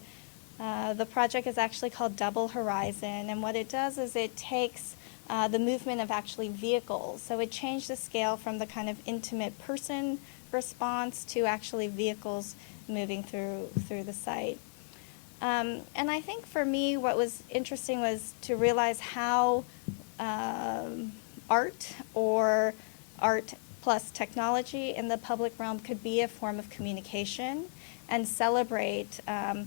the project is actually called Double Horizon, and what it does is it takes the movement of actually vehicles. So it changed the scale from the kind of intimate person response to actually vehicles moving through the site. And I think for me what was interesting was to realize how art or art plus technology in the public realm could be a form of communication and celebrate kind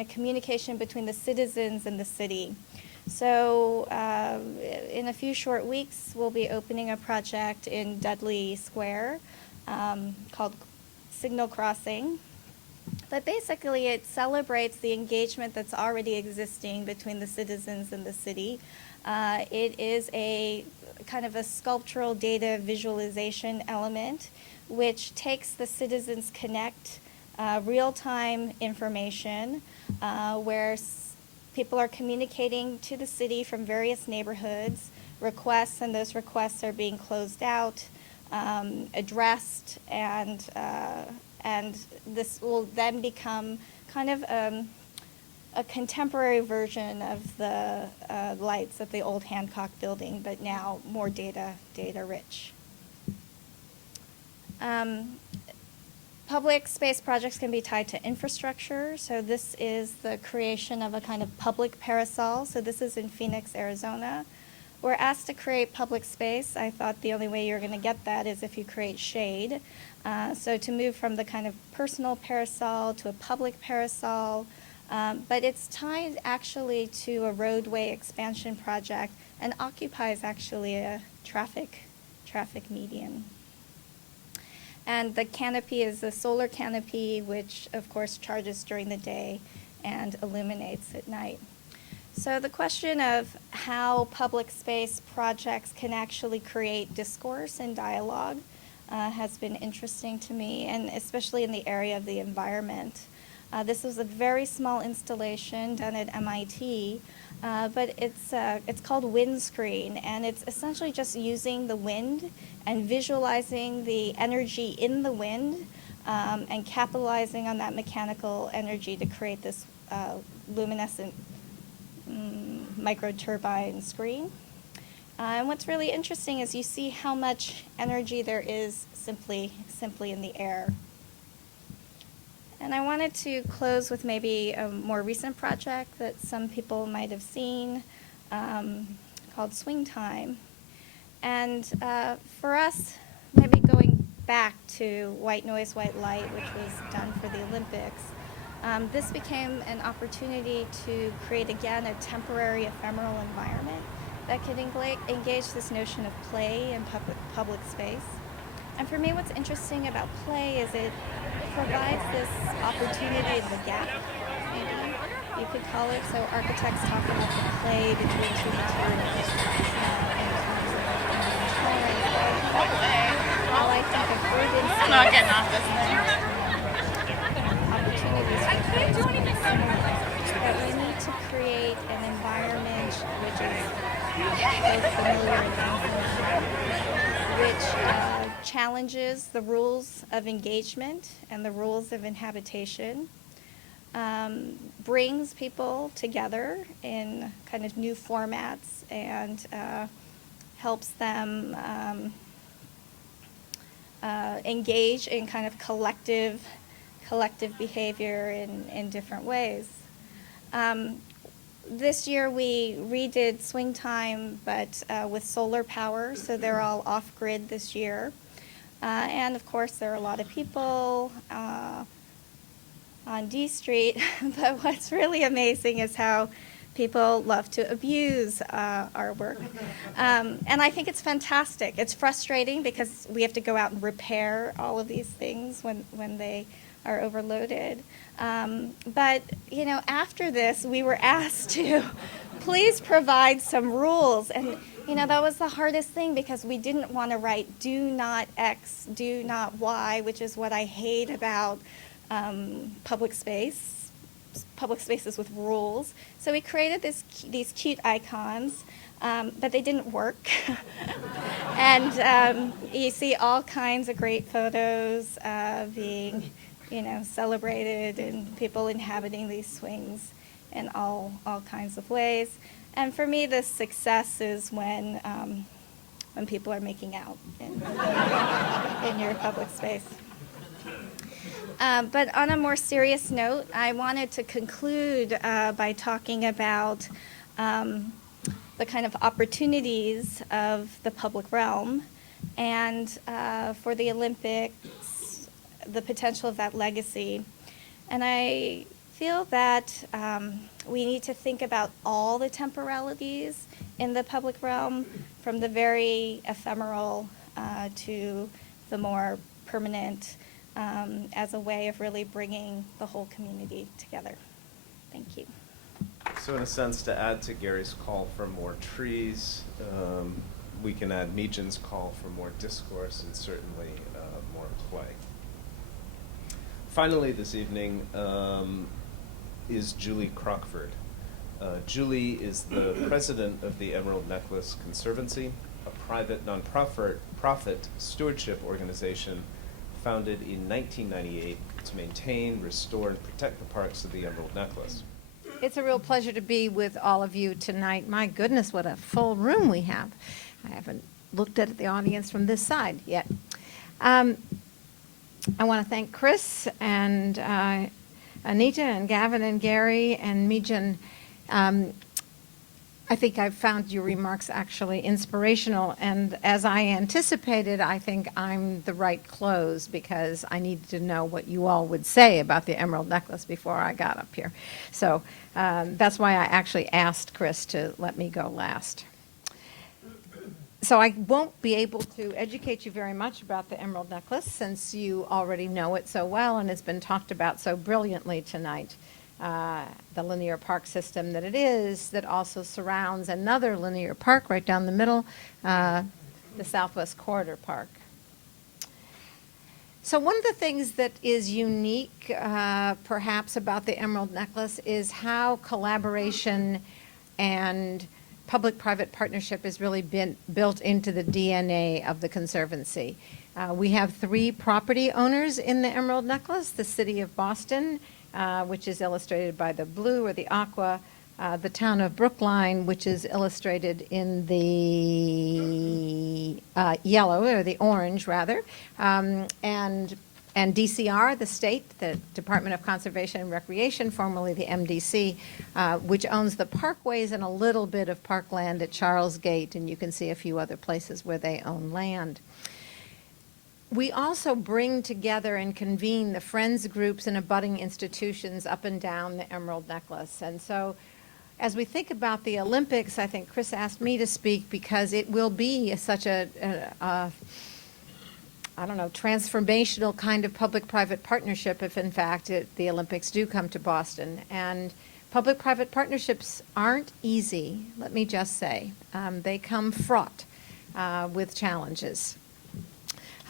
of communication between the citizens and the city. So in a few short weeks, we'll be opening a project in Dudley Square called Signal Crossing. But basically, it celebrates the engagement that's already existing between the citizens and the city. It is a kind of a sculptural data visualization element, which takes the Citizens Connect real-time information where people are communicating to the city from various neighborhoods, requests, and those requests are being closed out, addressed, and this will then become kind of a contemporary version of the lights at the old Hancock building, but now more data rich. Public space projects can be tied to infrastructure. So this is the creation of a kind of public parasol. So this is in Phoenix, Arizona. We're asked to create public space. I thought the only way you're going to get that is if you create shade. So to move from the kind of personal parasol to a public parasol, but it's tied actually to a roadway expansion project and occupies actually a traffic median. And the canopy is a solar canopy, which of course charges during the day and illuminates at night. So the question of how public space projects can actually create discourse and dialogue has been interesting to me, and especially in the area of the environment. This was a very small installation done at MIT, but it's called Windscreen, and it's essentially just using the wind and visualizing the energy in the wind and capitalizing on that mechanical energy to create this luminescent microturbine screen. And what's really interesting is you see how much energy there is simply in the air. And I wanted to close with maybe a more recent project that some people might have seen called Swing Time. And for us, maybe going back to White Noise, White Light, which was done for the Olympics, this became an opportunity to create again a temporary ephemeral environment that could engage this notion of play in public space. And for me, what's interesting about play is it provides this opportunity in the gap, maybe you could call it. So architects talk about the play between two materials. While I think of urban space, I'm not getting off this thing. opportunities for play is very similar. That we need to create an environment which is both familiar and unfamiliar, which challenges the rules of engagement and the rules of inhabitation, brings people together in kind of new formats, and helps them engage in kind of collective behavior in different ways. this year we redid Swing Time, but with solar power, so they're all off-grid this year. And of course, there are a lot of people on D Street, but what's really amazing is how people love to abuse our work. And I think it's fantastic. It's frustrating because we have to go out and repair all of these things when they are overloaded. But, you know, after this, we were asked to please provide some rules. And, you know, that was the hardest thing because we didn't want to write do not X, do not Y, which is what I hate about public spaces with rules. So we created these cute icons, but they didn't work. And you see all kinds of great photos being, you know, celebrated and people inhabiting these swings in all kinds of ways. And for me, the success is when people are making out in your public space. But on a more serious note, I wanted to conclude by talking about the kind of opportunities of the public realm and for the Olympics, the potential of that legacy. And I feel that we need to think about all the temporalities in the public realm, from the very ephemeral to the more permanent, as a way of really bringing the whole community together. Thank you. So in a sense, to add to Gary's call for more trees, we can add Mijin's call for more discourse and certainly more play. Finally this evening is Julie Crockford. Julie is the president of the Emerald Necklace Conservancy, a private nonprofit stewardship organization founded in 1998 to maintain, restore, and protect the parks of the Emerald Necklace. It's a real pleasure to be with all of you tonight. My goodness, what a full room we have. I haven't looked at the audience from this side yet. I want to thank Chris and Anita and Gavin and Gary and Mijin. I think I've found your remarks actually inspirational, and as I anticipated, I think I'm the right close because I needed to know what you all would say about the Emerald Necklace before I got up here. So that's why I actually asked Chris to let me go last. So I won't be able to educate you very much about the Emerald Necklace since you already know it so well and it's been talked about so brilliantly tonight. The linear park system that it is, that also surrounds another linear park right down the middle, the Southwest Corridor Park. So one of the things that is unique, perhaps, about the Emerald Necklace is how collaboration and public-private partnership has really been built into the DNA of the Conservancy. We have 3 property owners in the Emerald Necklace: the City of Boston, which is illustrated by the blue or the aqua, the town of Brookline, which is illustrated in the yellow, or the orange rather, and DCR, the state, the Department of Conservation and Recreation, formerly the MDC, which owns the parkways and a little bit of parkland at Charles Gate, and you can see a few other places where they own land. We also bring together and convene the friends groups and abutting institutions up and down the Emerald Necklace. And so as we think about the Olympics, I think Chris asked me to speak because it will be such a transformational kind of public-private partnership if, in fact, the Olympics do come to Boston. And public-private partnerships aren't easy, let me just say. They come fraught with challenges.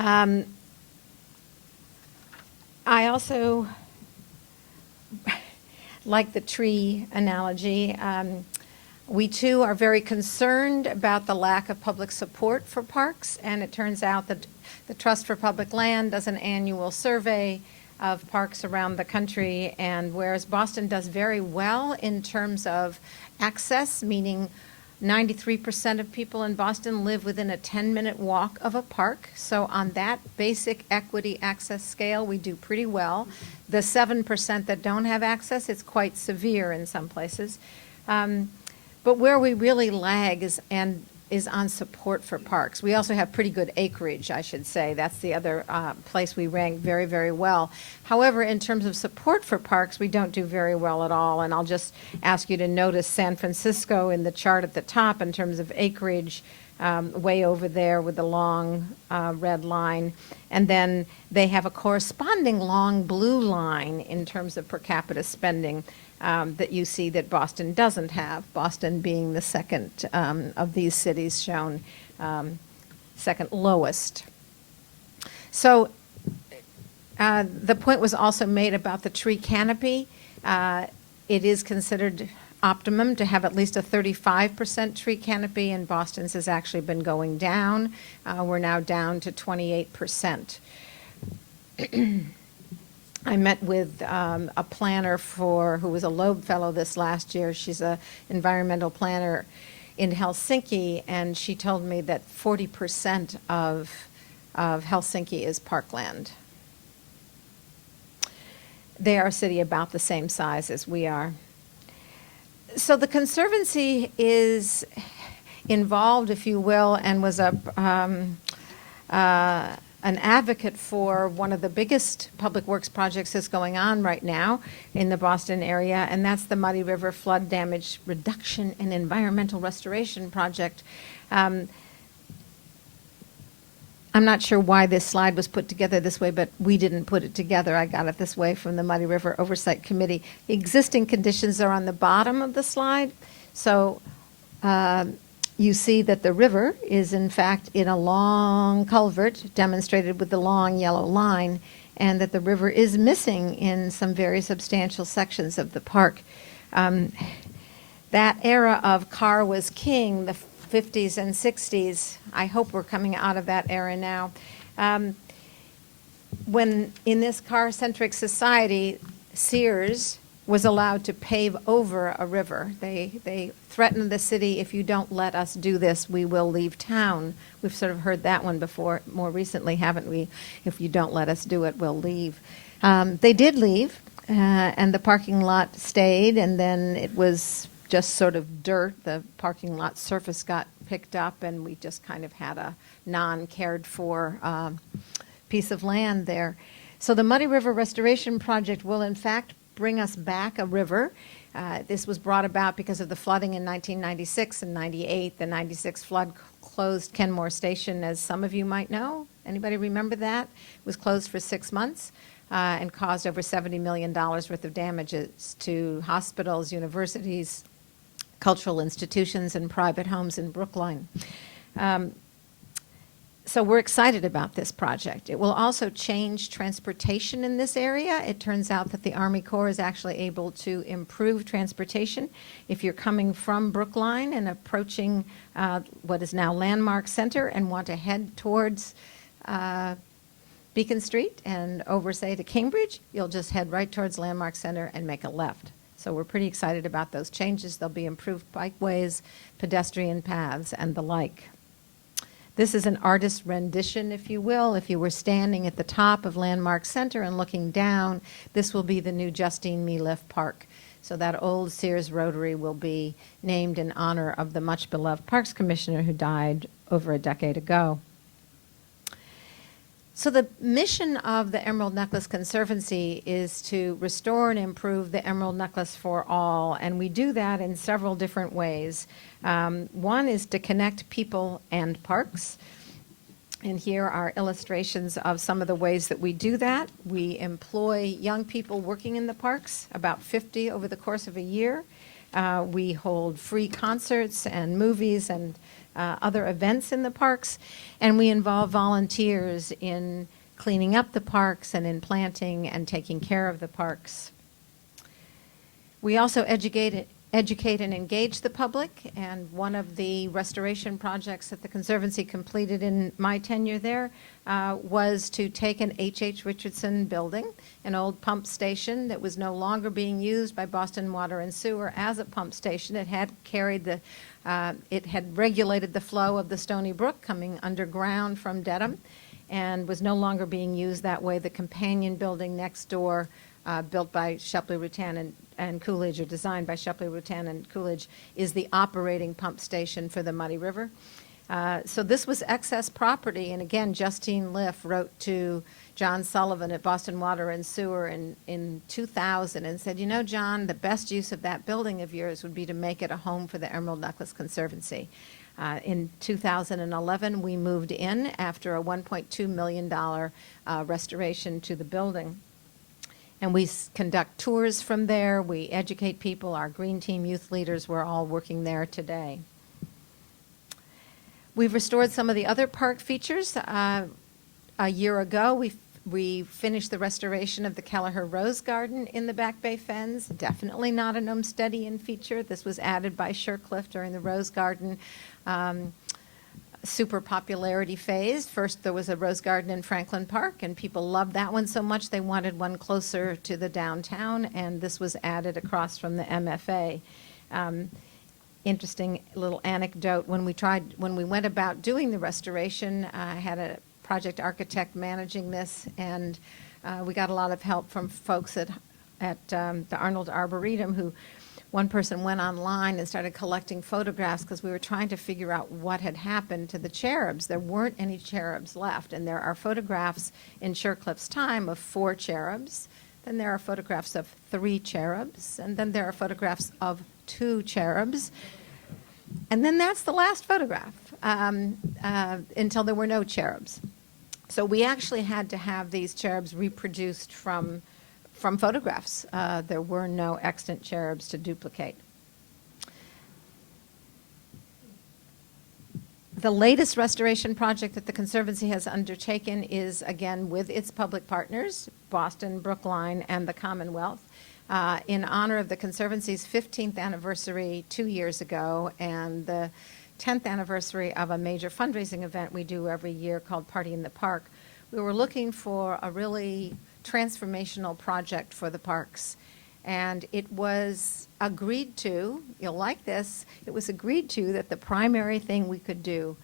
I also like the tree analogy. We too are very concerned about the lack of public support for parks, and it turns out that the Trust for Public Land does an annual survey of parks around the country, and whereas Boston does very well in terms of access, meaning 93% of people in Boston live within a 10-minute walk of a park. So on that basic equity access scale, we do pretty well. The 7% that don't have access, it's quite severe in some places. But where we really lag is on support for parks. We also have pretty good acreage, I should say. That's the other place we rank very, very well. However, in terms of support for parks, we don't do very well at all. And I'll just ask you to notice San Francisco in the chart at the top in terms of acreage, way over there with the long red line. And then they have a corresponding long blue line in terms of per capita spending. That you see that Boston doesn't have, Boston being the second of these cities shown, second lowest. So the point was also made about the tree canopy. It is considered optimum to have at least a 35% tree canopy, and Boston's has actually been going down. We're now down to 28%. I met with a planner who was a Loeb Fellow this last year. She's an environmental planner in Helsinki, and she told me that 40% of Helsinki is parkland. They are a city about the same size as we are. So the Conservancy is involved, if you will, and was an advocate for one of the biggest public works projects that's going on right now in the Boston area, and that's the Muddy River Flood Damage Reduction and Environmental Restoration Project. I'm not sure why this slide was put together this way, but we didn't put it together. I got it this way from the Muddy River Oversight Committee. The existing conditions are on the bottom of the slide. So you see that the river is, in fact, in a long culvert, demonstrated with the long yellow line, and that the river is missing in some very substantial sections of the park. That era of car was king, the 50s and 60s, I hope we're coming out of that era now. When in this car-centric society, Sears was allowed to pave over a river. They threatened the city, if you don't let us do this, we will leave town. We've sort of heard that one before, more recently, haven't we? If you don't let us do it, we'll leave. They did leave, and the parking lot stayed, and then it was just sort of dirt. The parking lot surface got picked up, and we just kind of had a non-cared-for piece of land there. So the Muddy River Restoration Project will, in fact, bring us back a river. This was brought about because of the flooding in 1996 and 98. The 96 flood closed Kenmore Station, as some of you might know. Anybody remember that? It was closed for 6 months and caused over $70 million worth of damages to hospitals, universities, cultural institutions, and private homes in Brookline. So we're excited about this project. It will also change transportation in this area. It turns out that the Army Corps is actually able to improve transportation. If you're coming from Brookline and approaching what is now Landmark Center and want to head towards Beacon Street and over, say, to Cambridge, you'll just head right towards Landmark Center and make a left. So we're pretty excited about those changes. There'll be improved bikeways, pedestrian paths, and the like. This is an artist's rendition, if you will. If you were standing at the top of Landmark Center and looking down, this will be the new Justine Mealiff Park. So that old Sears Rotary will be named in honor of the much-beloved Parks Commissioner who died over a decade ago. So the mission of the Emerald Necklace Conservancy is to restore and improve the Emerald Necklace for all, and we do that in several different ways. One is to connect people and parks, and here are illustrations of some of the ways that we do that. We employ young people working in the parks, about 50 over the course of a year. We hold free concerts and movies and other events in the parks, and we involve volunteers in cleaning up the parks and in planting and taking care of the parks. We also educate and engage the public, and one of the restoration projects that the Conservancy completed in my tenure there was to take an H.H. Richardson building, an old pump station that was no longer being used by Boston Water and Sewer as a pump station. It had carried the it had regulated the flow of the Stony Brook coming underground from Dedham and was no longer being used that way. The companion building next door, built by Shepley Rutan and Coolidge are designed by Shepley, Rutan, and Coolidge, is the operating pump station for the Muddy River. So this was excess property, and again, Justine Liff wrote to John Sullivan at Boston Water and Sewer in 2000 and said, you know, John, the best use of that building of yours would be to make it a home for the Emerald Necklace Conservancy. In 2011, we moved in after a $1.2 million restoration to the building. And we conduct tours from there. We educate people. Our Green Team youth leaders were all working there today. We've restored some of the other park features. A year ago, we finished the restoration of the Kelleher Rose Garden in the Back Bay Fens. Definitely not an Olmstedian feature. This was added by Shercliffe during the Rose Garden super popularity phase. First, there was a Rose Garden in Franklin Park, and people loved that one so much they wanted one closer to the downtown, and this was added across from the MFA. Interesting little anecdote, when we went about doing the restoration, I had a project architect managing this, and we got a lot of help from folks at the Arnold Arboretum, who one person went online and started collecting photographs because we were trying to figure out what had happened to the cherubs. There weren't any cherubs left, and there are photographs in Shercliffe's time of 4 cherubs. Then there are photographs of 3 cherubs, and then there are photographs of 2 cherubs. And then that's the last photograph until there were no cherubs. So we actually had to have these cherubs reproduced from photographs. There were no extant cherubs to duplicate. The latest restoration project that the Conservancy has undertaken is, again, with its public partners, Boston, Brookline, and the Commonwealth, in honor of the Conservancy's 15th anniversary 2 years ago and the 10th anniversary of a major fundraising event we do every year called Party in the Park. We were looking for a really transformational project for the parks, and it was agreed to, you'll like this, it was agreed to that the primary thing we could do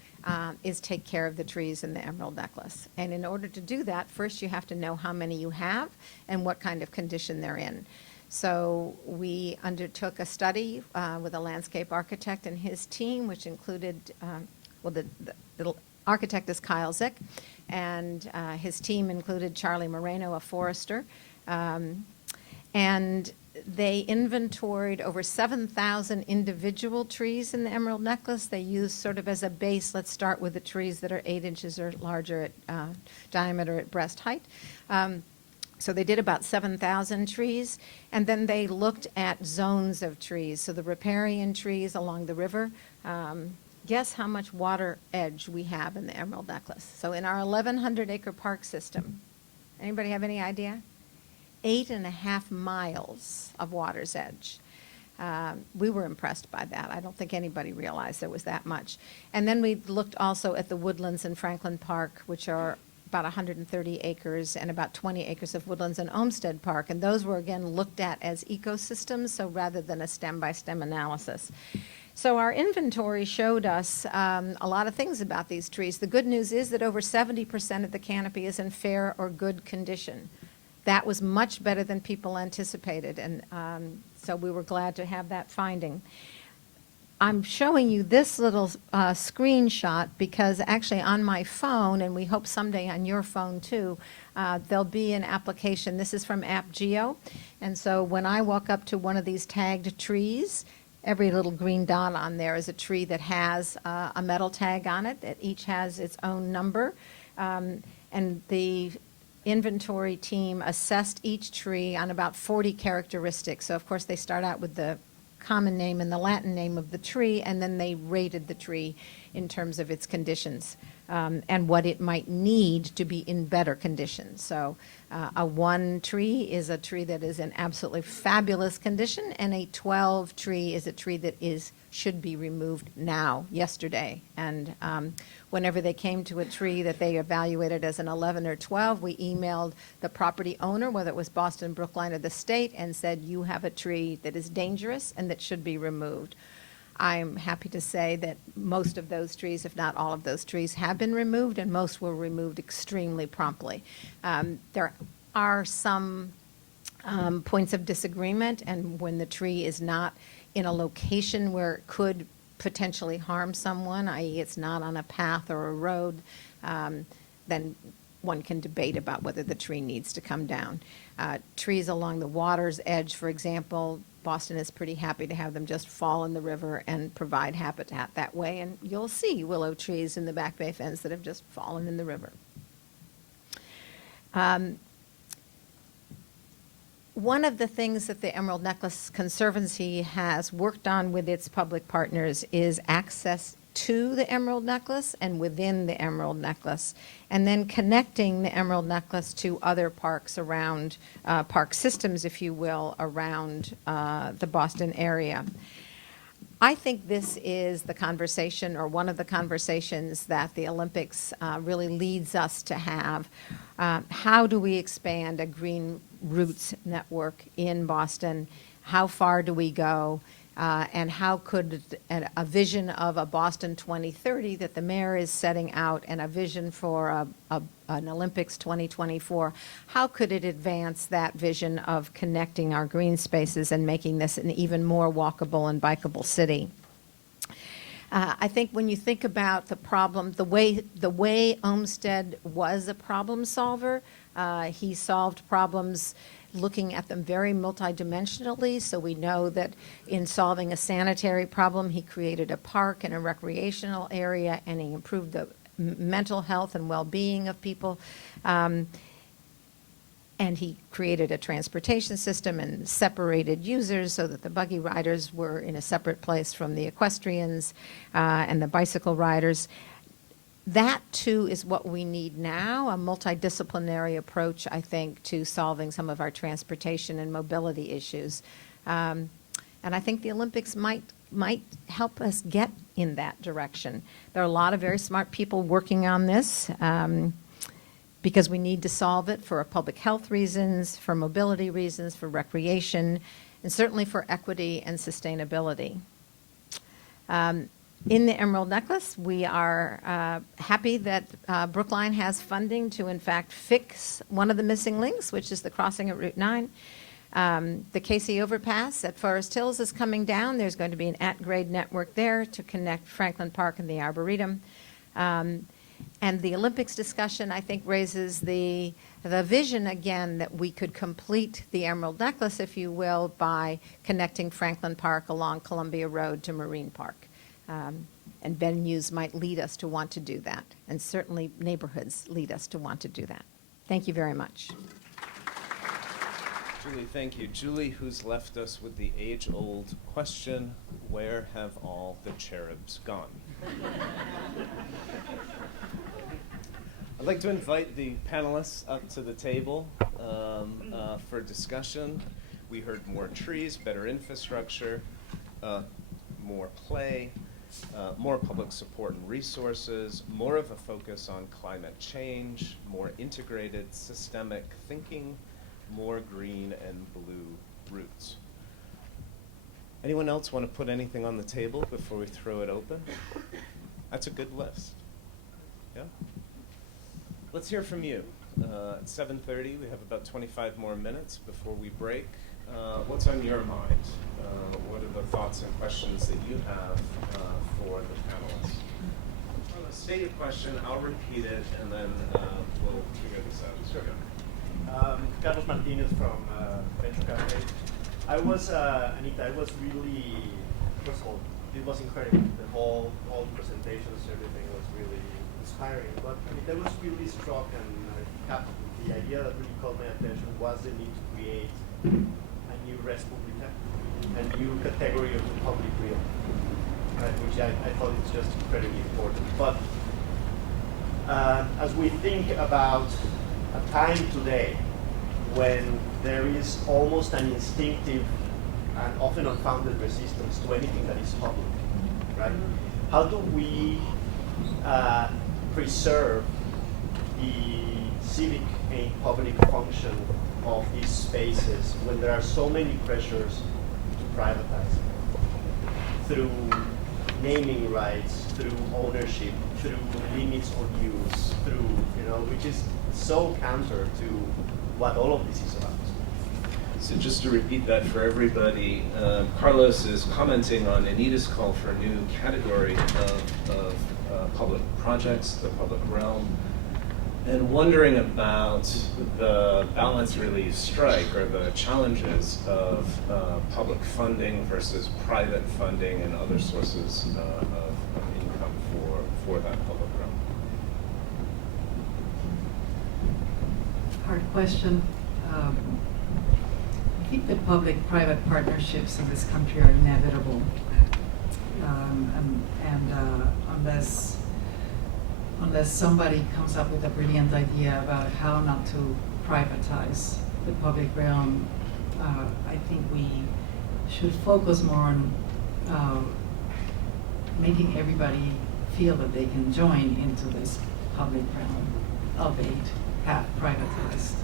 is take care of the trees in the Emerald Necklace. And in order to do that, first you have to know how many you have and what kind of condition they're in. So we undertook a study with a landscape architect and his team, which included, the architect is Kyle Zick, and his team included Charlie Moreno, a forester. And they inventoried over 7,000 individual trees in the Emerald Necklace. They used sort of as a base, let's start with the trees that are 8 inches or larger at diameter at breast height. So they did about 7,000 trees, and then they looked at zones of trees. So the riparian trees along the river. Guess how much water edge we have in the Emerald Necklace? So in our 1,100-acre park system, anybody have any idea? 8.5 miles of water's edge. We were impressed by that. I don't think anybody realized there was that much. And then we looked also at the woodlands in Franklin Park, which are about 130 acres and about 20 acres of woodlands in Olmsted Park. And those were, again, looked at as ecosystems, so rather than a stem-by-stem analysis. So our inventory showed us a lot of things about these trees. The good news is that over 70% of the canopy is in fair or good condition. That was much better than people anticipated, and so we were glad to have that finding. I'm showing you this little screenshot because actually on my phone, and we hope someday on your phone too, there'll be an application. This is from AppGeo, and so when I walk up to one of these tagged trees, every little green dot on there is a tree that has a metal tag on it that each has its own number, and the inventory team assessed each tree on about 40 characteristics. So of course they start out with the common name and the Latin name of the tree, and then they rated the tree in terms of its conditions and what it might need to be in better condition. So a 1 tree is a tree that is in absolutely fabulous condition, and a 12 tree is a tree that should be removed now, yesterday. And whenever they came to a tree that they evaluated as an 11 or 12, we emailed the property owner, whether it was Boston, Brookline, or the state, and said, you have a tree that is dangerous and that should be removed. I'm happy to say that most of those trees, if not all of those trees, have been removed, and most were removed extremely promptly. There are some points of disagreement, and when the tree is not in a location where it could potentially harm someone, i.e. it's not on a path or a road, then one can debate about whether the tree needs to come down. Trees along the water's edge, for example, Boston is pretty happy to have them just fall in the river and provide habitat that way, and you'll see willow trees in the Back Bay fence that have just fallen in the river. One of the things that the Emerald Necklace Conservancy has worked on with its public partners is access to the Emerald Necklace and within the Emerald Necklace, and then connecting the Emerald Necklace to other parks around, park systems, if you will, around the Boston area. I think this is the conversation, or one of the conversations, that the Olympics really leads us to have. How do we expand a green routes network in Boston? How far do we go? And how could a vision of a Boston 2030 that the mayor is setting out, and a vision for an Olympics 2024, how could it advance that vision of connecting our green spaces and making this an even more walkable and bikeable city? I think when you think about the problem, the way Olmsted was a problem solver, he solved problems looking at them very multidimensionally. So we know that in solving a sanitary problem, he created a park and a recreational area, and he improved the mental health and well-being of people. And he created a transportation system and separated users so that the buggy riders were in a separate place from the equestrians and the bicycle riders. That, too, is what we need now, a multidisciplinary approach, I think, to solving some of our transportation and mobility issues. And I think the Olympics might help us get in that direction. There are a lot of very smart people working on this because we need to solve it for public health reasons, for mobility reasons, for recreation, and certainly for equity and sustainability. In the Emerald Necklace, we are happy that Brookline has funding to, in fact, fix one of the missing links, which is the crossing at Route 9. The Casey Overpass at Forest Hills is coming down. There's going to be an at-grade network there to connect Franklin Park and the Arboretum. And the Olympics discussion, I think, raises the vision again that we could complete the Emerald Necklace, if you will, by connecting Franklin Park along Columbia Road to Marine Park. And venues might lead us to want to do that, and certainly neighborhoods lead us to want to do that. Thank you very much. Julie, thank you. Julie, who's left us with the age-old question, where have all the cherubs gone? I'd like to invite the panelists up to the table for discussion. We heard more trees, better infrastructure, more play, more public support and resources, more of a focus on climate change, more integrated systemic thinking, more green and blue routes. Anyone else want to put anything on the table before we throw it open? That's a good list. Yeah? Let's hear from you. At 7:30, we have about 25 more minutes before we break. What's on your mind? What are the thoughts and questions that you have for the panelists? State your question, I'll repeat it, and then we'll figure this out. Sure. Carlos Martinez from Venture Cafe. Anita, I was really, first of all, it was incredible. All the presentations, everything was really inspiring. But I was really struck, and the idea that really caught my attention was the need to create a new res publica, a new category of the public real, right, which I thought is just incredibly important. But as we think about a time today when there is almost an instinctive and often unfounded resistance to anything that is public, right? How do we preserve the civic and public function of these spaces when there are so many pressures to privatize them through naming rights, through ownership, through limits on use, through, which is so counter to what all of this is about. So just to repeat that for everybody, Carlos is commenting on Anita's call for a new category of public projects, the public realm, and wondering about the balance really you strike, or the challenges of public funding versus private funding and other sources of income for that public realm. Hard question. I think the public-private partnerships in this country are inevitable, unless somebody comes up with a brilliant idea about how not to privatize the public realm, I think we should focus more on making everybody feel that they can join into this public realm, albeit half privatized.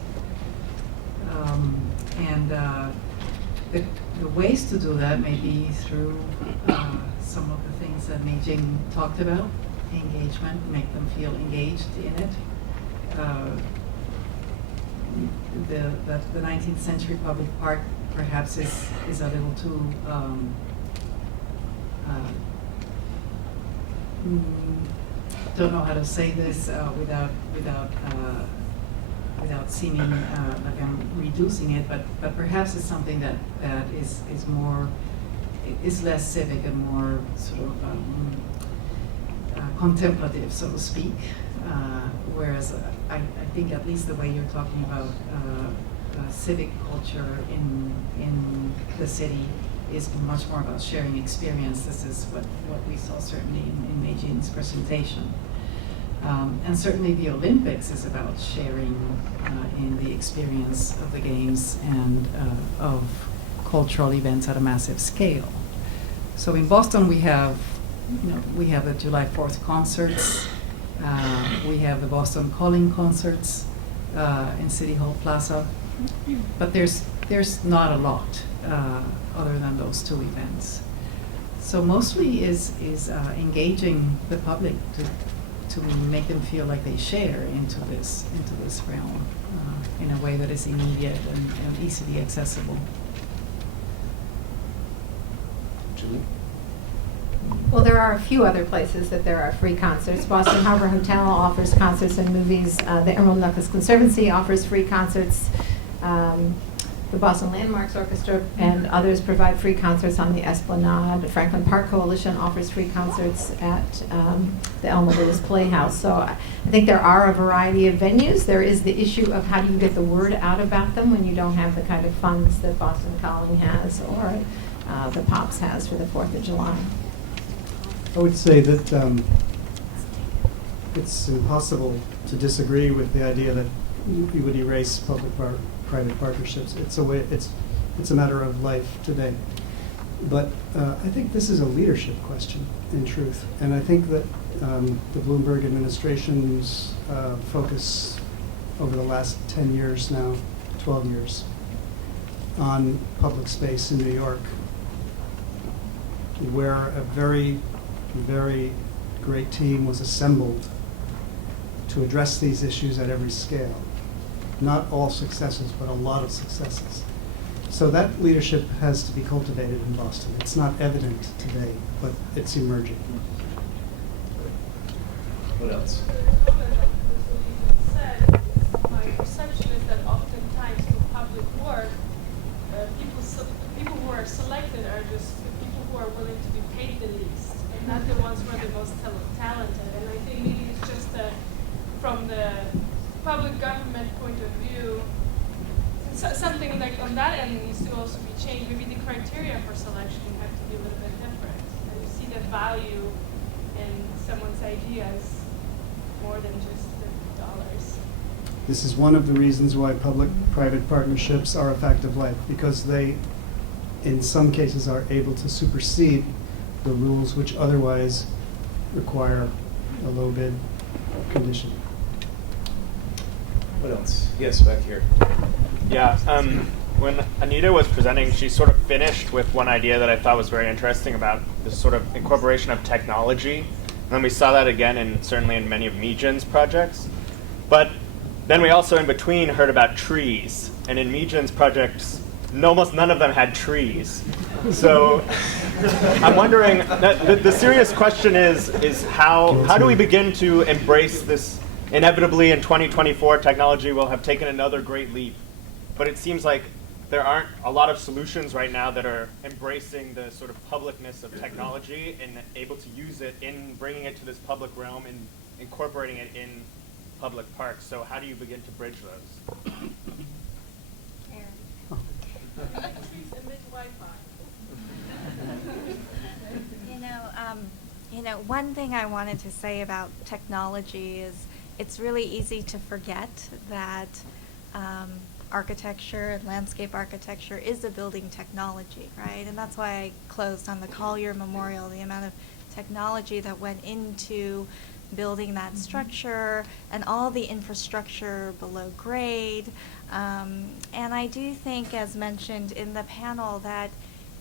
The ways to do that may be through some of the things that Meijing talked about, engagement, make them feel engaged in it. The 19th century public park perhaps is a little too don't know how to say this without seeming like I'm reducing it, but perhaps it's something that is more, is less civic and more sort of contemplative, so to speak. Whereas I think at least the way you're talking about civic culture in the city is much more about sharing experience. This is what we saw certainly in Meijing's presentation. And certainly the Olympics is about sharing in the experience of the games and of cultural events at a massive scale. So in Boston we have the July 4th concerts, we have the Boston Calling concerts in City Hall Plaza, but there's not a lot other than those two events. So mostly is engaging the public to make them feel like they share into this realm in a way that is immediate and easily accessible. Julie? Well, there are a few other places that there are free concerts. Boston Harbor Hotel offers concerts and movies. The Emerald Necklace Conservancy offers free concerts. The Boston Landmarks Orchestra and others provide free concerts on the Esplanade. The Franklin Park Coalition offers free concerts at the Elma Lewis Playhouse. So I think there are a variety of venues. There is the issue of how do you get the word out about them when you don't have the kind of funds that Boston Calling has or the Pops has for the 4th of July. I would say that it's impossible to disagree with the idea that you would erase public-private partnerships. It's a matter of life today. But I think this is a leadership question, in truth. And I think that the Bloomberg administration's focus over the last 10 years now, 12 years, on public space in New York, where a very, very great team was assembled to address these issues at every scale. Not all successes, but a lot of successes. So that leadership has to be cultivated in Boston. It's not evident today, but it's emerging. What else? My perception is that oftentimes in public work, people who are selected are just the people who are willing to be paid the least, and not the ones who are the most talented. And I think maybe it's just from the public government point of view, something like on that end needs to also be changed. Maybe the criteria for selection have to be a little bit different. And you see the value in someone's ideas more than just the dollars. This is one of the reasons why public-private partnerships are a fact of life, because they, in some cases, are able to supersede the rules which otherwise require a low bid condition. What else? Yes, back here. Yeah, when Anita was presenting, she sort of finished with one idea that I thought was very interesting about this sort of incorporation of technology. And then we saw that again certainly in many of Meijin's projects. But then we also in between heard about trees. And in Meijin's projects, almost none of them had trees. So I'm wondering, the serious question is how do we begin to embrace this? Inevitably in 2024, technology will have taken another great leap. But it seems like there aren't a lot of solutions right now that are embracing the sort of publicness of technology and able to use it in bringing it to this public realm and incorporating it in public parks. So how do you begin to bridge those? Trees emit Wi-Fi. One thing I wanted to say about technology is it's really easy to forget that architecture, landscape architecture is a building technology, right? And that's why I closed on the Collier Memorial, the amount of technology that went into building that structure and all the infrastructure below grade. And I do think, as mentioned in the panel, that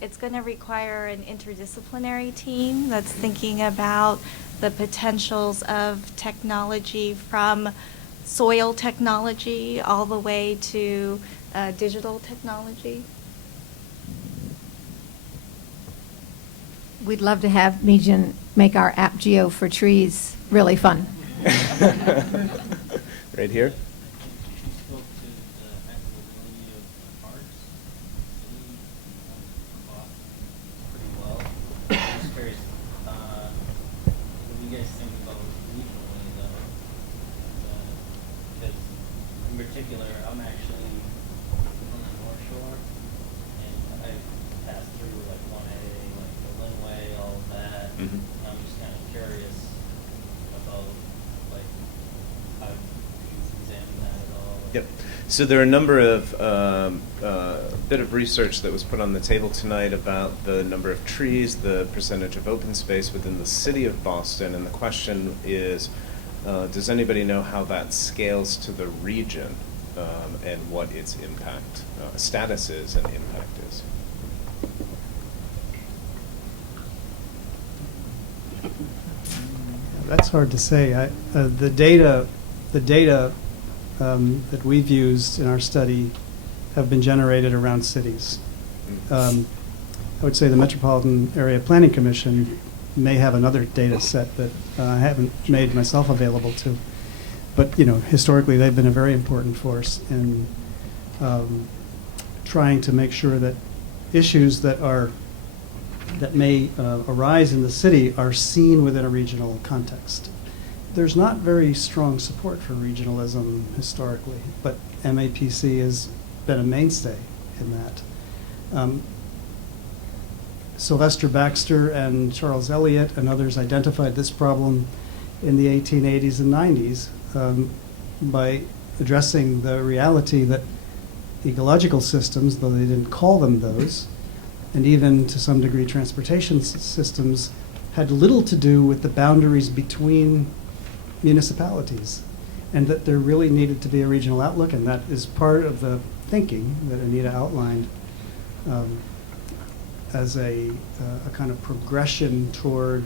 it's going to require an interdisciplinary team that's thinking about the potentials of technology from soil technology all the way to digital technology. We'd love to have Meejan make our app Geo for trees really fun. Right here. I'm actually on the North Shore, and I passed through like 1A, like the Linway, all of that. Mm-hmm. And I'm just kind of curious about like how you examine that at all. Yep. So there are a number of bit of research that was put on the table tonight about the number of trees, the percentage of open space within the city of Boston, and the question is, does anybody know how that scales to the region and what its impact, status is and impact is? That's hard to say. The data that we've used in our study have been generated around cities. I would say the Metropolitan Area Planning Commission may have another data set that I haven't made myself available to. But historically, they've been a very important force in trying to make sure that issues that may arise in the city are seen within a regional context. There's not very strong support for regionalism historically, but MAPC has been a mainstay in that. Sylvester Baxter and Charles Eliot and others identified this problem in the 1880s and 90s by addressing the reality that ecological systems, though they didn't call them those, and even to some degree transportation systems, had little to do with the boundaries between municipalities, and that there really needed to be a regional outlook, and that is part of the thinking that Anita outlined as a kind of progression toward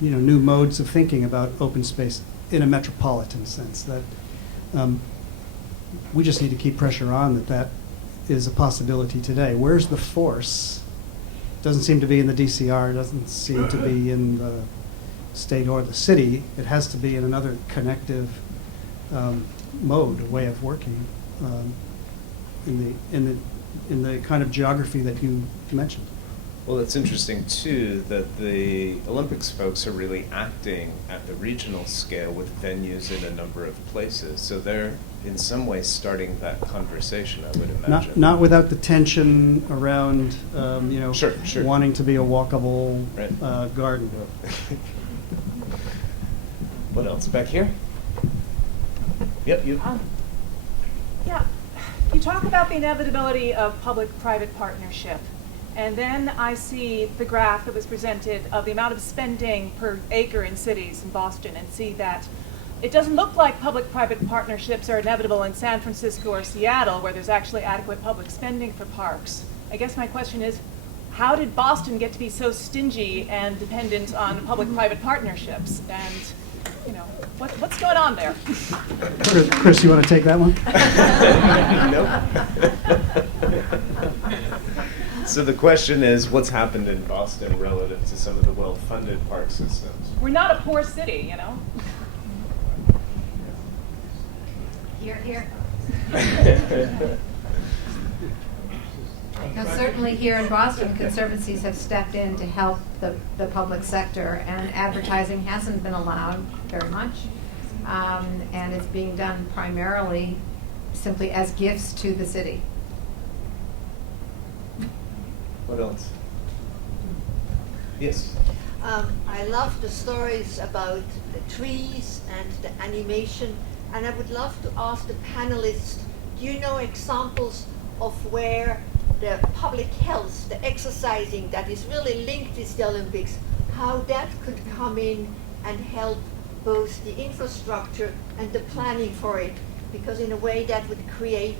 new modes of thinking about open space in a metropolitan sense. That we just need to keep pressure on that is a possibility today. Where's the force? Doesn't seem to be in the DCR, doesn't seem to be in the state or the city. It has to be in another connective mode, a way of working in the kind of geography that you mentioned. Well, it's interesting, too, that the Olympics folks are really acting at the regional scale with venues in a number of places. So they're, in some ways, starting that conversation, I would imagine. Not without the tension around, Sure. wanting to be a walkable Right. garden. What else? Back here? Yep, you. Yeah, you talk about the inevitability of public-private partnership. And then I see the graph that was presented of the amount of spending per acre in cities in Boston, and see that it doesn't look like public-private partnerships are inevitable in San Francisco or Seattle, where there's actually adequate public spending for parks. I guess my question is, how did Boston get to be so stingy and dependent on public-private partnerships? And you know, what's going on there? Chris, you want to take that one? So the question is, what's happened in Boston relative to some of the well-funded park systems? We're not a poor city, you know? Here, here. Now, certainly here in Boston, conservancies have stepped in to help the public sector, and advertising hasn't been allowed very much. And it's being done primarily simply as gifts to the city. What else? Yes. I love the stories about the trees and the animation, and I would love to ask the panelists, do you know examples of where the public health, the exercising that is really linked with the Olympics, how that could come in and help both the infrastructure and the planning for it, because in a way that would create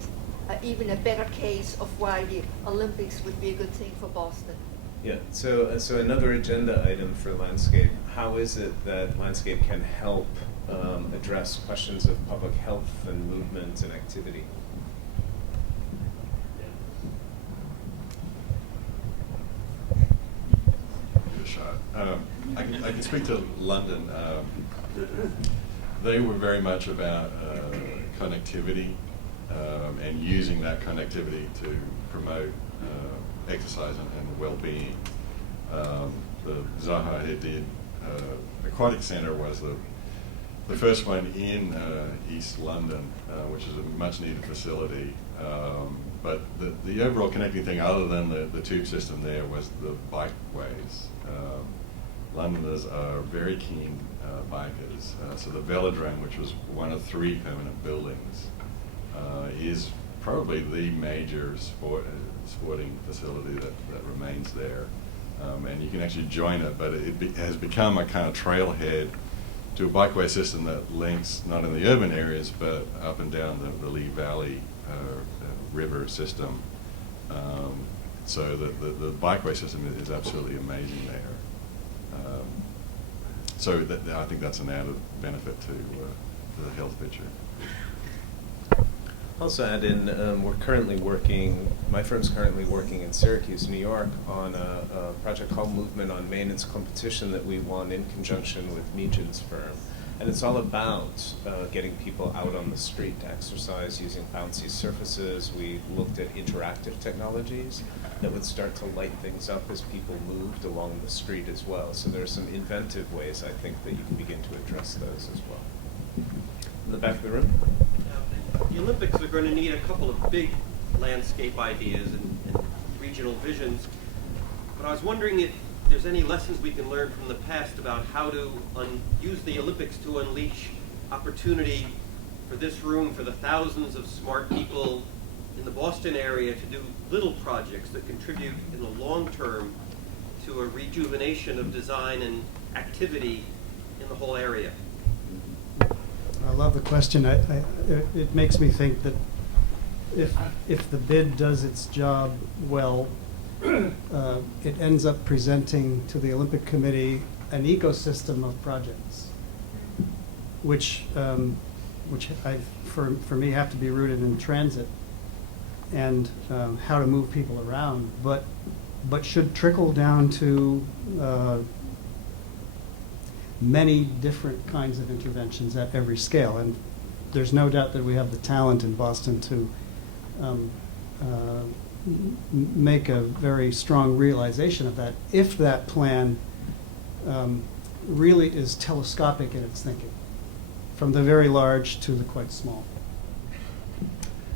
even a better case of why the Olympics would be a good thing for Boston. Yeah, so another agenda item for landscape. How is it that landscape can help address questions of public health and movement and activity? Give it a shot. I can speak to London. They were very much about connectivity and using that connectivity to promote exercise and well-being. The Zaha Hadid Aquatic Centre was the first one in East London, which is a much-needed facility. But the overall connecting thing, other than the tube system there, was the bikeways. Londoners are very keen bikers. So the velodrome, which was one of 3 permanent buildings, is probably the major sporting facility that remains there. And you can actually join it, but it has become a kind of trailhead to a bikeway system that links not in the urban areas, but up and down the Lee Valley river system. So the bikeway system is absolutely amazing there. So I think that's an added benefit to the health picture. Also add in, my firm's currently working in Syracuse, New York, on a project called Movement on Maintenance Competition that we won in conjunction with Meajan's firm. And it's all about getting people out on the street to exercise using bouncy surfaces. We looked at interactive technologies that would start to light things up as people moved along the street as well. So there are some inventive ways, I think, that you can begin to address those as well. In the back of the room? The Olympics are going to need a couple of big landscape ideas and regional visions. But I was wondering if there's any lessons we can learn from the past about how to use the Olympics to unleash opportunity for this room, for the thousands of smart people in the Boston area to do little projects that contribute in the long term to a rejuvenation of design and activity in the whole area. I love the question. It makes me think that if the bid does its job well, it ends up presenting to the Olympic Committee an ecosystem of projects, which for me have to be rooted in transit and how to move people around, but should trickle down to many different kinds of interventions at every scale. And there's no doubt that we have the talent in Boston to make a very strong realization of that, if that plan really is telescopic in its thinking, from the very large to the quite small.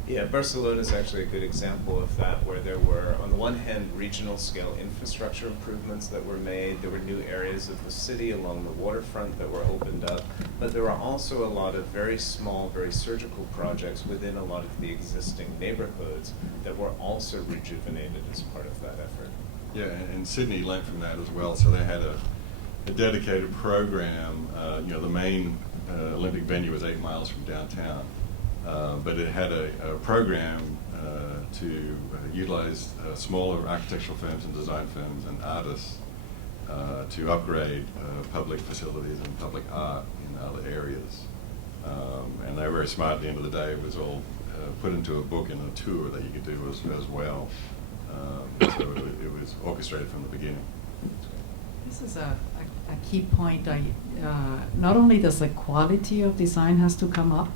Yeah, Barcelona is actually a good example of that, where there were, on the one hand, regional scale infrastructure improvements that were made. There were new areas of the city along the waterfront that were opened up, but there were also a lot of very small, very surgical projects within a lot of the existing neighborhoods that were also rejuvenated as part of that effort. Yeah, and Sydney learned from that as well. So they had a dedicated program. The main Olympic venue was 8 miles from downtown. But it had a program to utilize smaller architectural firms and design firms and artists to upgrade public facilities and public art in other areas. And they were very smart at the end of the day. It was all put into a book and a tour that you could do as well. So it was orchestrated from the beginning. This is a key point. Not only does the quality of design has to come up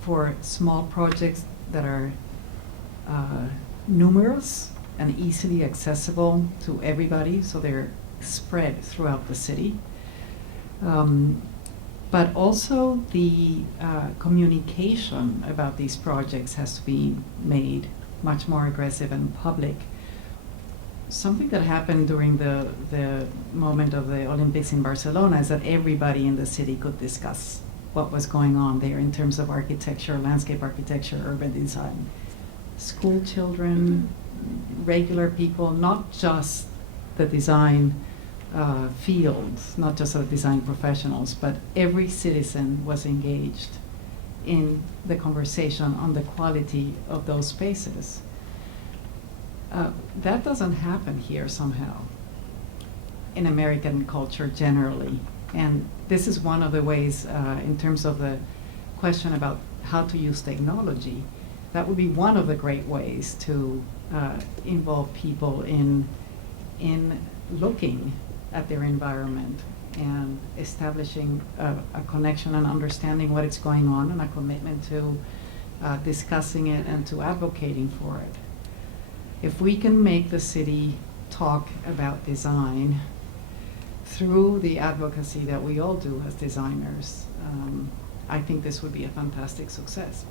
for small projects that are numerous and easily accessible to everybody, so they're spread throughout the city. But also the communication about these projects has to be made much more aggressive and public. Something that happened during the moment of the Olympics in Barcelona is that everybody in the city could discuss what was going on there in terms of architecture, landscape architecture, urban design. School children, regular people, not just the design fields, not just the design professionals, but every citizen was engaged in the conversation on the quality of those spaces. That doesn't happen here somehow in American culture generally. And this is one of the ways, in terms of the question about how to use technology, that would be one of the great ways to involve people in looking at their environment and establishing a connection and understanding what is going on, and a commitment to discussing it and to advocating for it. If we can make the city talk about design through the advocacy that we all do as designers, I think this would be a fantastic success.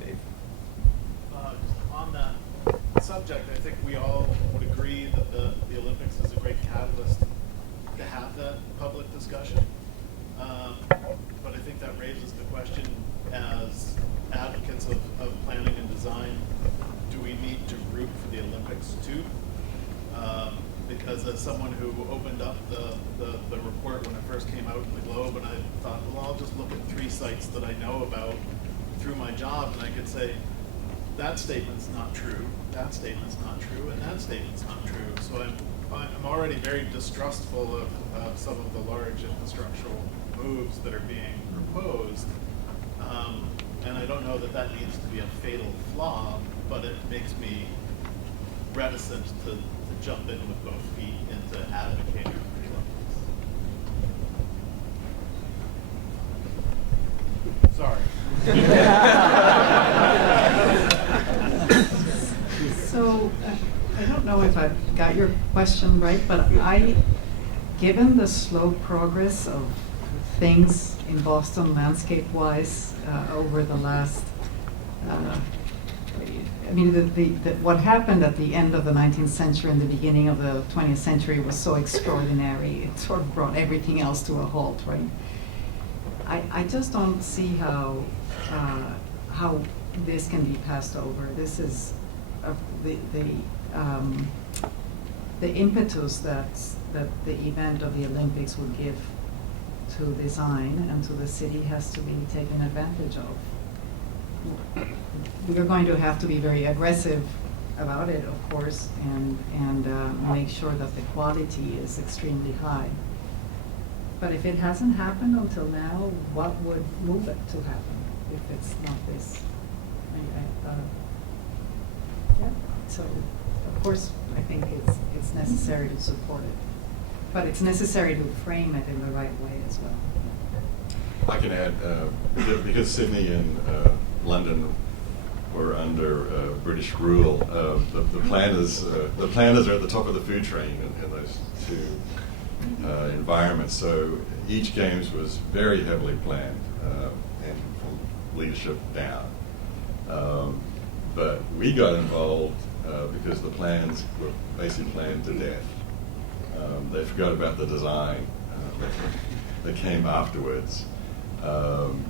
Dave? On that subject, I think we all would agree that the Olympics is a great catalyst to have that public discussion. But I think that raises the question, as advocates of planning and design, do we need to root for the Olympics too? Because as someone who opened up the report when it first came out in the Globe, and I thought, well, I'll just look at 3 sites that I know about through my job, and I could say, that statement's not true, that statement's not true, and that statement's not true. So I'm already very distrustful of some of the large infrastructural moves that are being proposed. And I don't know that that needs to be a fatal flaw, but it makes me reticent to jump in with both feet into advocating for the Olympics. Sorry. So, I don't know if I've got your question right, but given the slow progress of things in Boston landscape-wise over the last, what happened at the end of the 19th century and the beginning of the 20th century was so extraordinary. It sort of brought everything else to a halt, right? I just don't see how this can be passed over. This is the impetus that the event of the Olympics would give to design and to the city has to be taken advantage of. We're going to have to be very aggressive about it, of course, and make sure that the quality is extremely high. But if it hasn't happened until now, what would move it to happen if it's not this? So, of course, I think it's necessary to support it. But it's necessary to frame it in the right way as well. I can add, because Sydney and London were under British rule, the planners are at the top of the food chain in those 2 environments. So each Games was very heavily planned, and from leadership down. But we got involved because the plans were basically planned to death. They forgot about the design that came afterwards.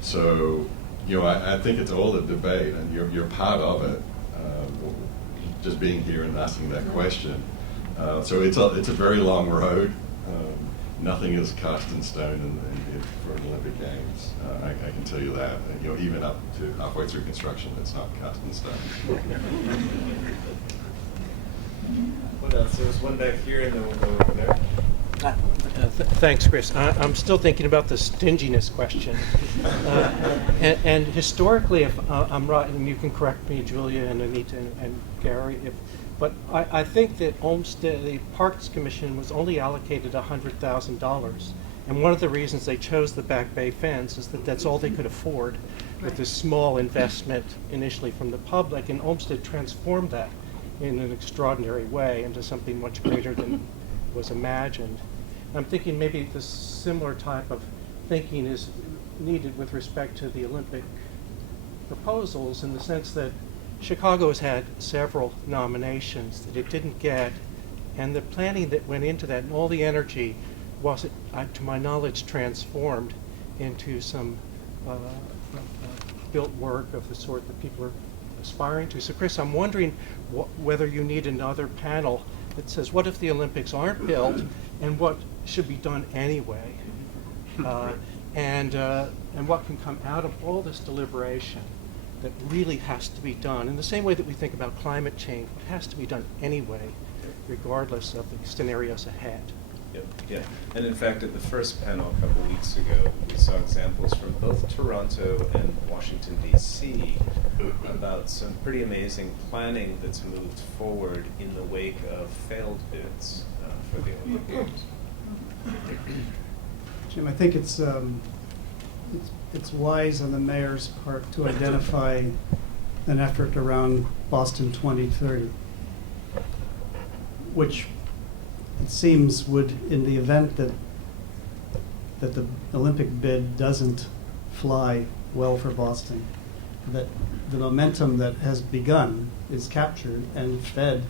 So, I think it's all a debate, and you're part of it, just being here and asking that question. So it's a very long road, nothing is cast in stone for Olympic Games. I can tell you that. Even up to halfway through construction, it's not cast in stone. What else? There was one back here, and then we'll go over there. Thanks, Chris. I'm still thinking about the stinginess question. And historically, if I'm right, and you can correct me, Julia and Anita and Gary, but I think that Olmsted, the Parks Commission, was only allocated $100,000. And one of the reasons they chose the Back Bay fence is that that's all they could afford with this small investment initially from the public. And Olmsted transformed that in an extraordinary way into something much greater than was imagined. I'm thinking maybe the similar type of thinking is needed with respect to the Olympic proposals, in the sense that Chicago has had several nominations that it didn't get, and the planning that went into that and all the energy wasn't, to my knowledge, transformed into some built work of the sort that people are aspiring to. So Chris, I'm wondering whether you need another panel that says, what if the Olympics aren't built, and what should be done anyway, and what can come out of all this deliberation that really has to be done in the same way that we think about climate change. It has to be done anyway, regardless of the scenarios ahead. Yep, yeah. And in fact, at the first panel a couple weeks ago, we saw examples from both Toronto and Washington, D.C. about some pretty amazing planning that's moved forward in the wake of failed bids for the Olympic Games. Jim, I think it's wise on the mayor's part to identify an effort around Boston 2030, which it seems would, in the event that the Olympic bid doesn't fly well for Boston, that the momentum that has begun is captured and fed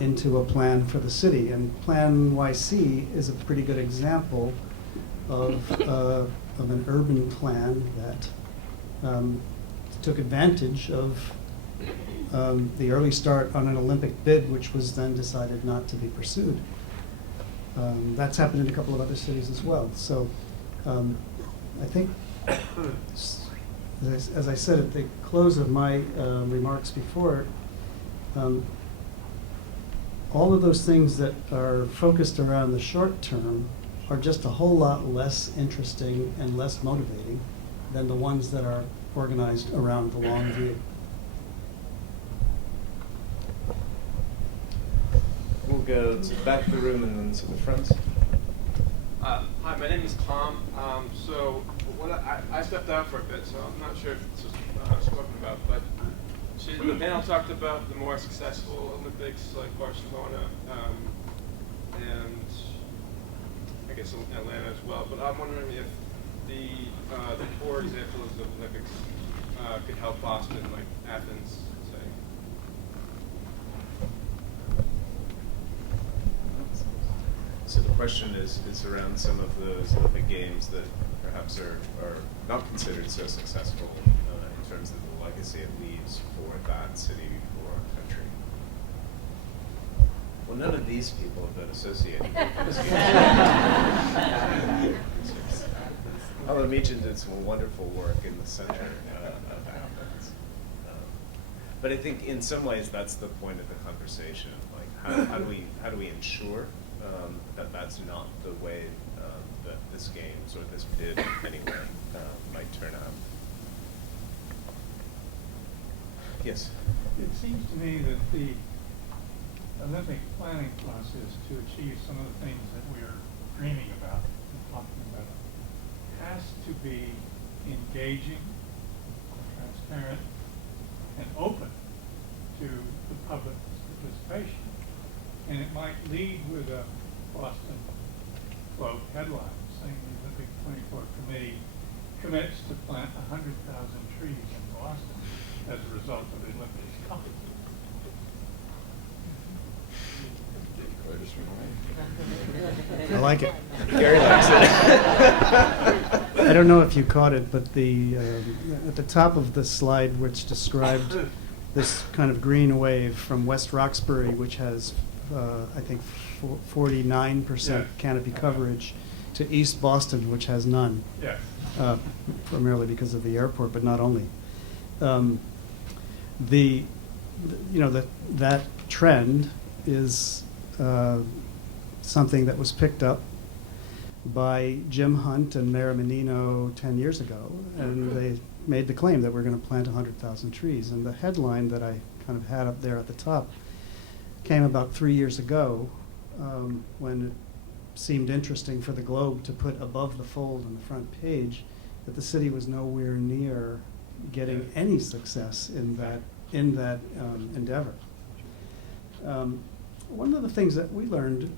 into a plan for the city. And Plan YC is a pretty good example of an urban plan that took advantage of the early start on an Olympic bid, which was then decided not to be pursued. That's happened in a couple of other cities as well. So I think, as I said at the close of my remarks before, all of those things that are focused around the short term are just a whole lot less interesting and less motivating than the ones that are organized around the long view. We'll go to the back of the room and then to the front. Hi, my name is Tom. So what I stepped out for a bit, so I'm not sure if this was spoken about, but the panel talked about the more successful Olympics like Barcelona and I guess Atlanta as well. But I'm wondering if the poor examples of Olympics could help Boston, like Athens, say. So the question is around some of those Olympic Games that perhaps are not considered so successful in terms of the legacy it leaves for that city or country. Well, none of these people have been associated with this game. Although Meechan did some wonderful work in the center of Athens. But I think in some ways that's the point of the conversation. Like, how do we ensure that that's not the way that this games or this bid anyway might turn out? Yes. It seems to me that the Olympic planning process to achieve some of the things that we are dreaming about and talking about has to be engaging, transparent, and open to the public's participation. And it might lead with a Boston Globe headline saying the Olympic 24 Committee commits to plant 100,000 trees in Boston as a result of the Olympics coming. I like it. Gary likes it. I don't know if you caught it, but at the top of the slide, which described this kind of green wave from West Roxbury, which has I think, 49% Yeah. canopy coverage to East Boston, which has none. Yeah. Primarily because of the airport, but not only. That trend is something that was picked up by Jim Hunt and Mayor Menino 10 years ago, and they made the claim that we're going to plant 100,000 trees. And the headline that I kind of had up there at the top came about 3 years ago, when it seemed interesting for the Globe to put above the fold on the front page that the city was nowhere near getting any success in that endeavor. One of the things that we learned,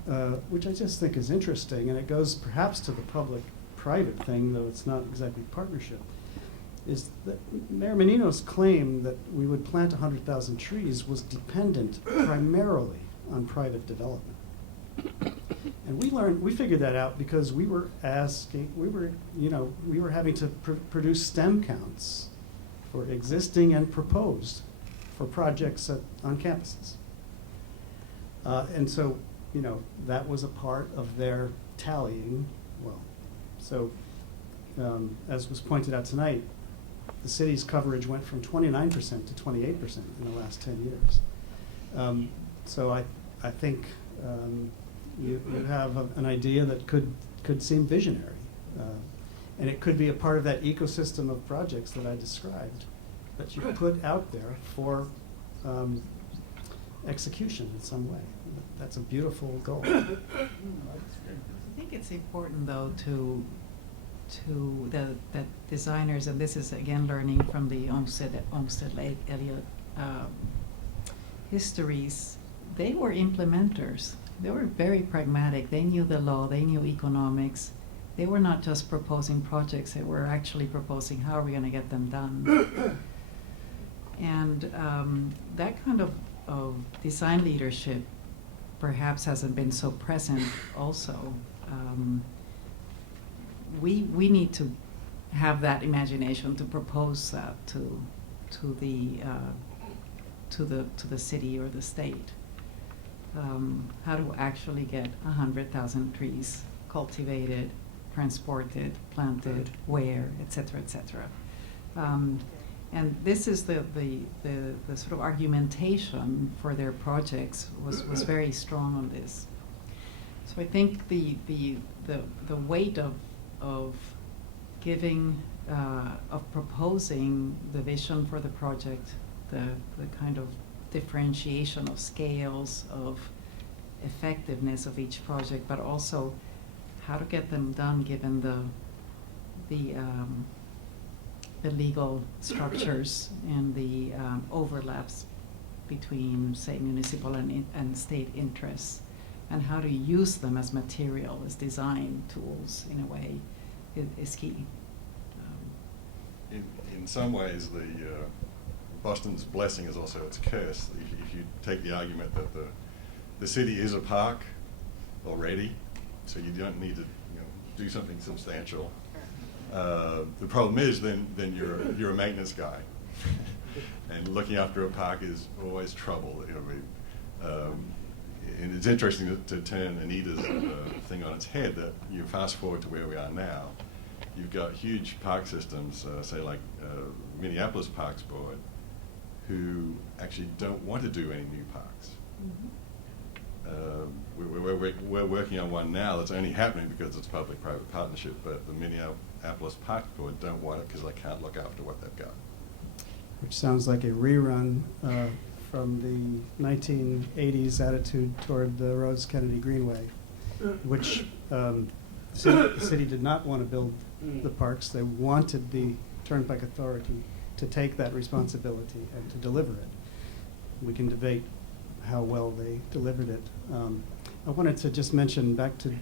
which I just think is interesting, and it goes perhaps to the public-private thing, though it's not exactly partnership, is that Mayor Menino's claim that we would plant 100,000 trees was dependent primarily on private development. And we figured that out because we were having to produce STEM counts for existing and proposed for projects on campuses. And so, that was a part of their tallying. Well, so as was pointed out tonight, the city's coverage went from 29% to 28% in the last 10 years. So I think you have an idea that could seem visionary. And it could be a part of that ecosystem of projects that I described that you put out there for execution in some way. That's a beautiful goal. I think it's important, though, that designers, and this is again learning from the Olmsted Elliott histories, they were implementers. They were very pragmatic. They knew the law. They knew economics. They were not just proposing projects. They were actually proposing how are we going to get them done. And that kind of design leadership perhaps hasn't been so present also. We need to have that imagination to propose that to the city or the state. How to actually get 100,000 trees cultivated, transported, planted, where, et cetera, et cetera. And this is the sort of argumentation for their projects was very strong on this. So I think the weight of giving, of proposing the vision for the project, the kind of differentiation of scales, of effectiveness of each project, but also how to get them done given the legal structures and the overlaps between, say, municipal and state interests, and how to use them as material, as design tools in a way, is key. In some ways, Boston's blessing is also its curse. If you take the argument that the city is a park already, so you don't need to do something substantial. The problem is then you're a maintenance guy, and looking after a park is always trouble. And it's interesting to turn Anita's thing on its head. That you fast forward to where we are now, you've got huge park systems, say like Minneapolis Parks Board, who actually don't want to do any new parks. We're working on one now that's only happening because it's public-private partnership, but the Minneapolis Park Board don't want it because they can't look after what they've got. Which sounds like a rerun from the 1980s attitude toward the Rhodes Kennedy Greenway, which the city did not want to build the parks. They wanted the Turnpike Authority to take that responsibility and to deliver it. We can debate how well they delivered it. I wanted to just mention back to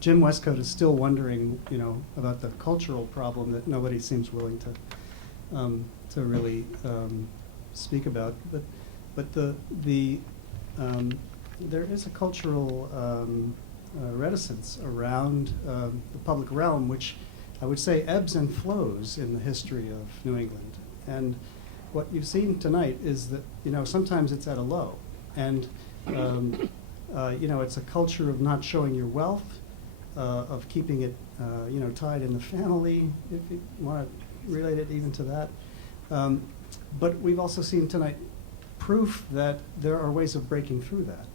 Jim Westcote is still wondering, about the cultural problem that nobody seems willing to really speak about. But there is a cultural reticence around the public realm, which I would say ebbs and flows in the history of New England. And what you've seen tonight is that sometimes it's at a low, and It's a culture of not showing your wealth, of keeping it, tied in the family, if you want to relate it even to that. But we've also seen tonight proof that there are ways of breaking through that.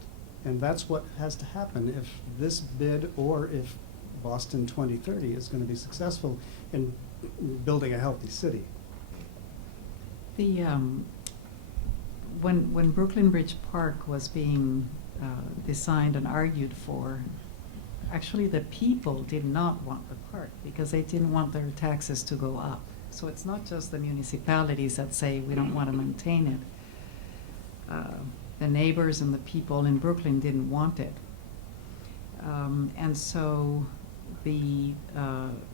And that's what has to happen if this bid or if Boston 2030 is going to be successful in building a healthy city. The when Brooklyn Bridge Park was being designed and argued for, actually the people did not want the park because they didn't want their taxes to go up. So it's not just the municipalities that say we don't want to maintain it. The neighbors and the people in Brooklyn didn't want it. And so the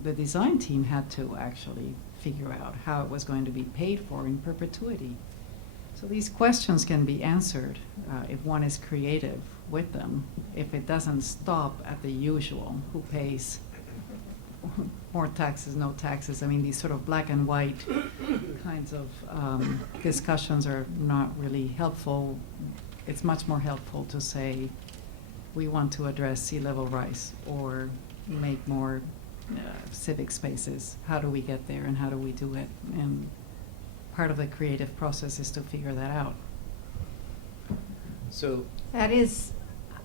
design team had to actually figure out how it was going to be paid for in perpetuity. So these questions can be answered if one is creative with them, if it doesn't stop at the usual, who pays more taxes, no taxes. I mean, these sort of black and white kinds of discussions are not really helpful. It's much more helpful to say, we want to address sea level rise or make more civic spaces. How do we get there and how do we do it? And part of the creative process is to figure that out. So That is,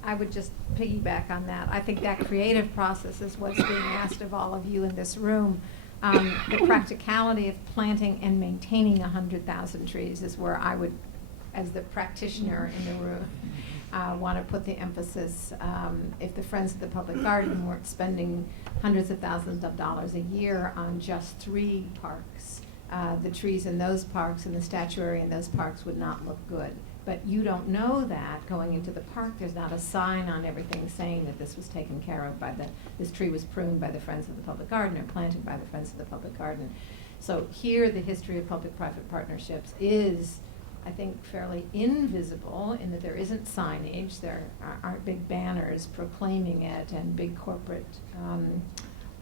I would just piggyback on that. I think that creative process is what's being asked of all of you in this room. The practicality of planting and maintaining 100,000 trees is where I would, as the practitioner in the room, want to put the emphasis. If the Friends of the Public Garden weren't spending hundreds of thousands of dollars a year on just 3 parks, the trees in those parks and the statuary in those parks would not look good. But you don't know that going into the park. There's not a sign on everything saying that this was taken care of by this tree was pruned by the Friends of the Public Garden or planted by the Friends of the Public Garden. So here the history of public-private partnerships is, I think, fairly invisible in that there isn't signage, there aren't big banners proclaiming it and big corporate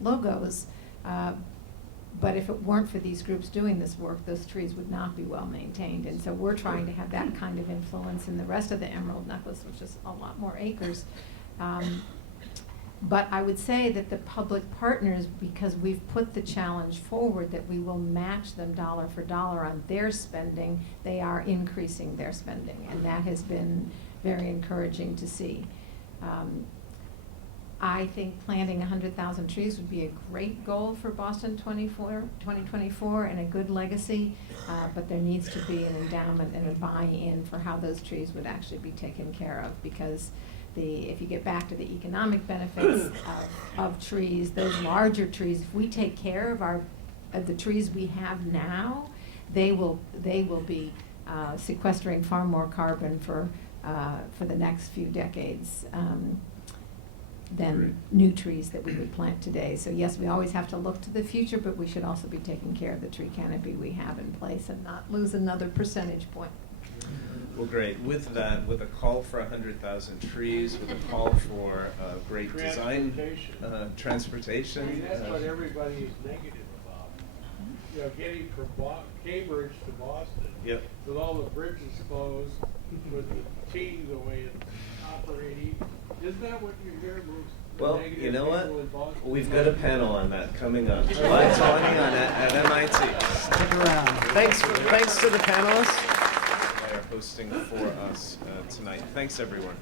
logos. But if it weren't for these groups doing this work, those trees would not be well maintained. And so we're trying to have that kind of influence in the rest of the Emerald Necklace, which is a lot more acres. But I would say that the public partners, because we've put the challenge forward that we will match them dollar for dollar on their spending, they are increasing their spending. And that has been very encouraging to see. I think planting 100,000 trees would be a great goal for Boston 2024 and a good legacy, but there needs to be an endowment and a buy-in for how those trees would actually be taken care of, because if you get back to the economic benefits of trees, those larger trees, if we take care of the trees we have now, they will be sequestering far more carbon for the next few decades than new trees that we would plant today. So yes, we always have to look to the future, but we should also be taking care of the tree canopy we have in place and not lose another percentage point. Well, great. With that, with a call for 100,000 trees, with a call for great design, transportation. I mean, that's what everybody is negative about. You know, getting from Cambridge to Boston. Yep. With all the bridges closed, with the T the way it's operating. Isn't that what you hear, Bruce? Well, you know what? We've got a panel on that coming up. July 20 at MIT. Stick around. Thanks to the panelists. They are hosting for us tonight. Thanks, everyone.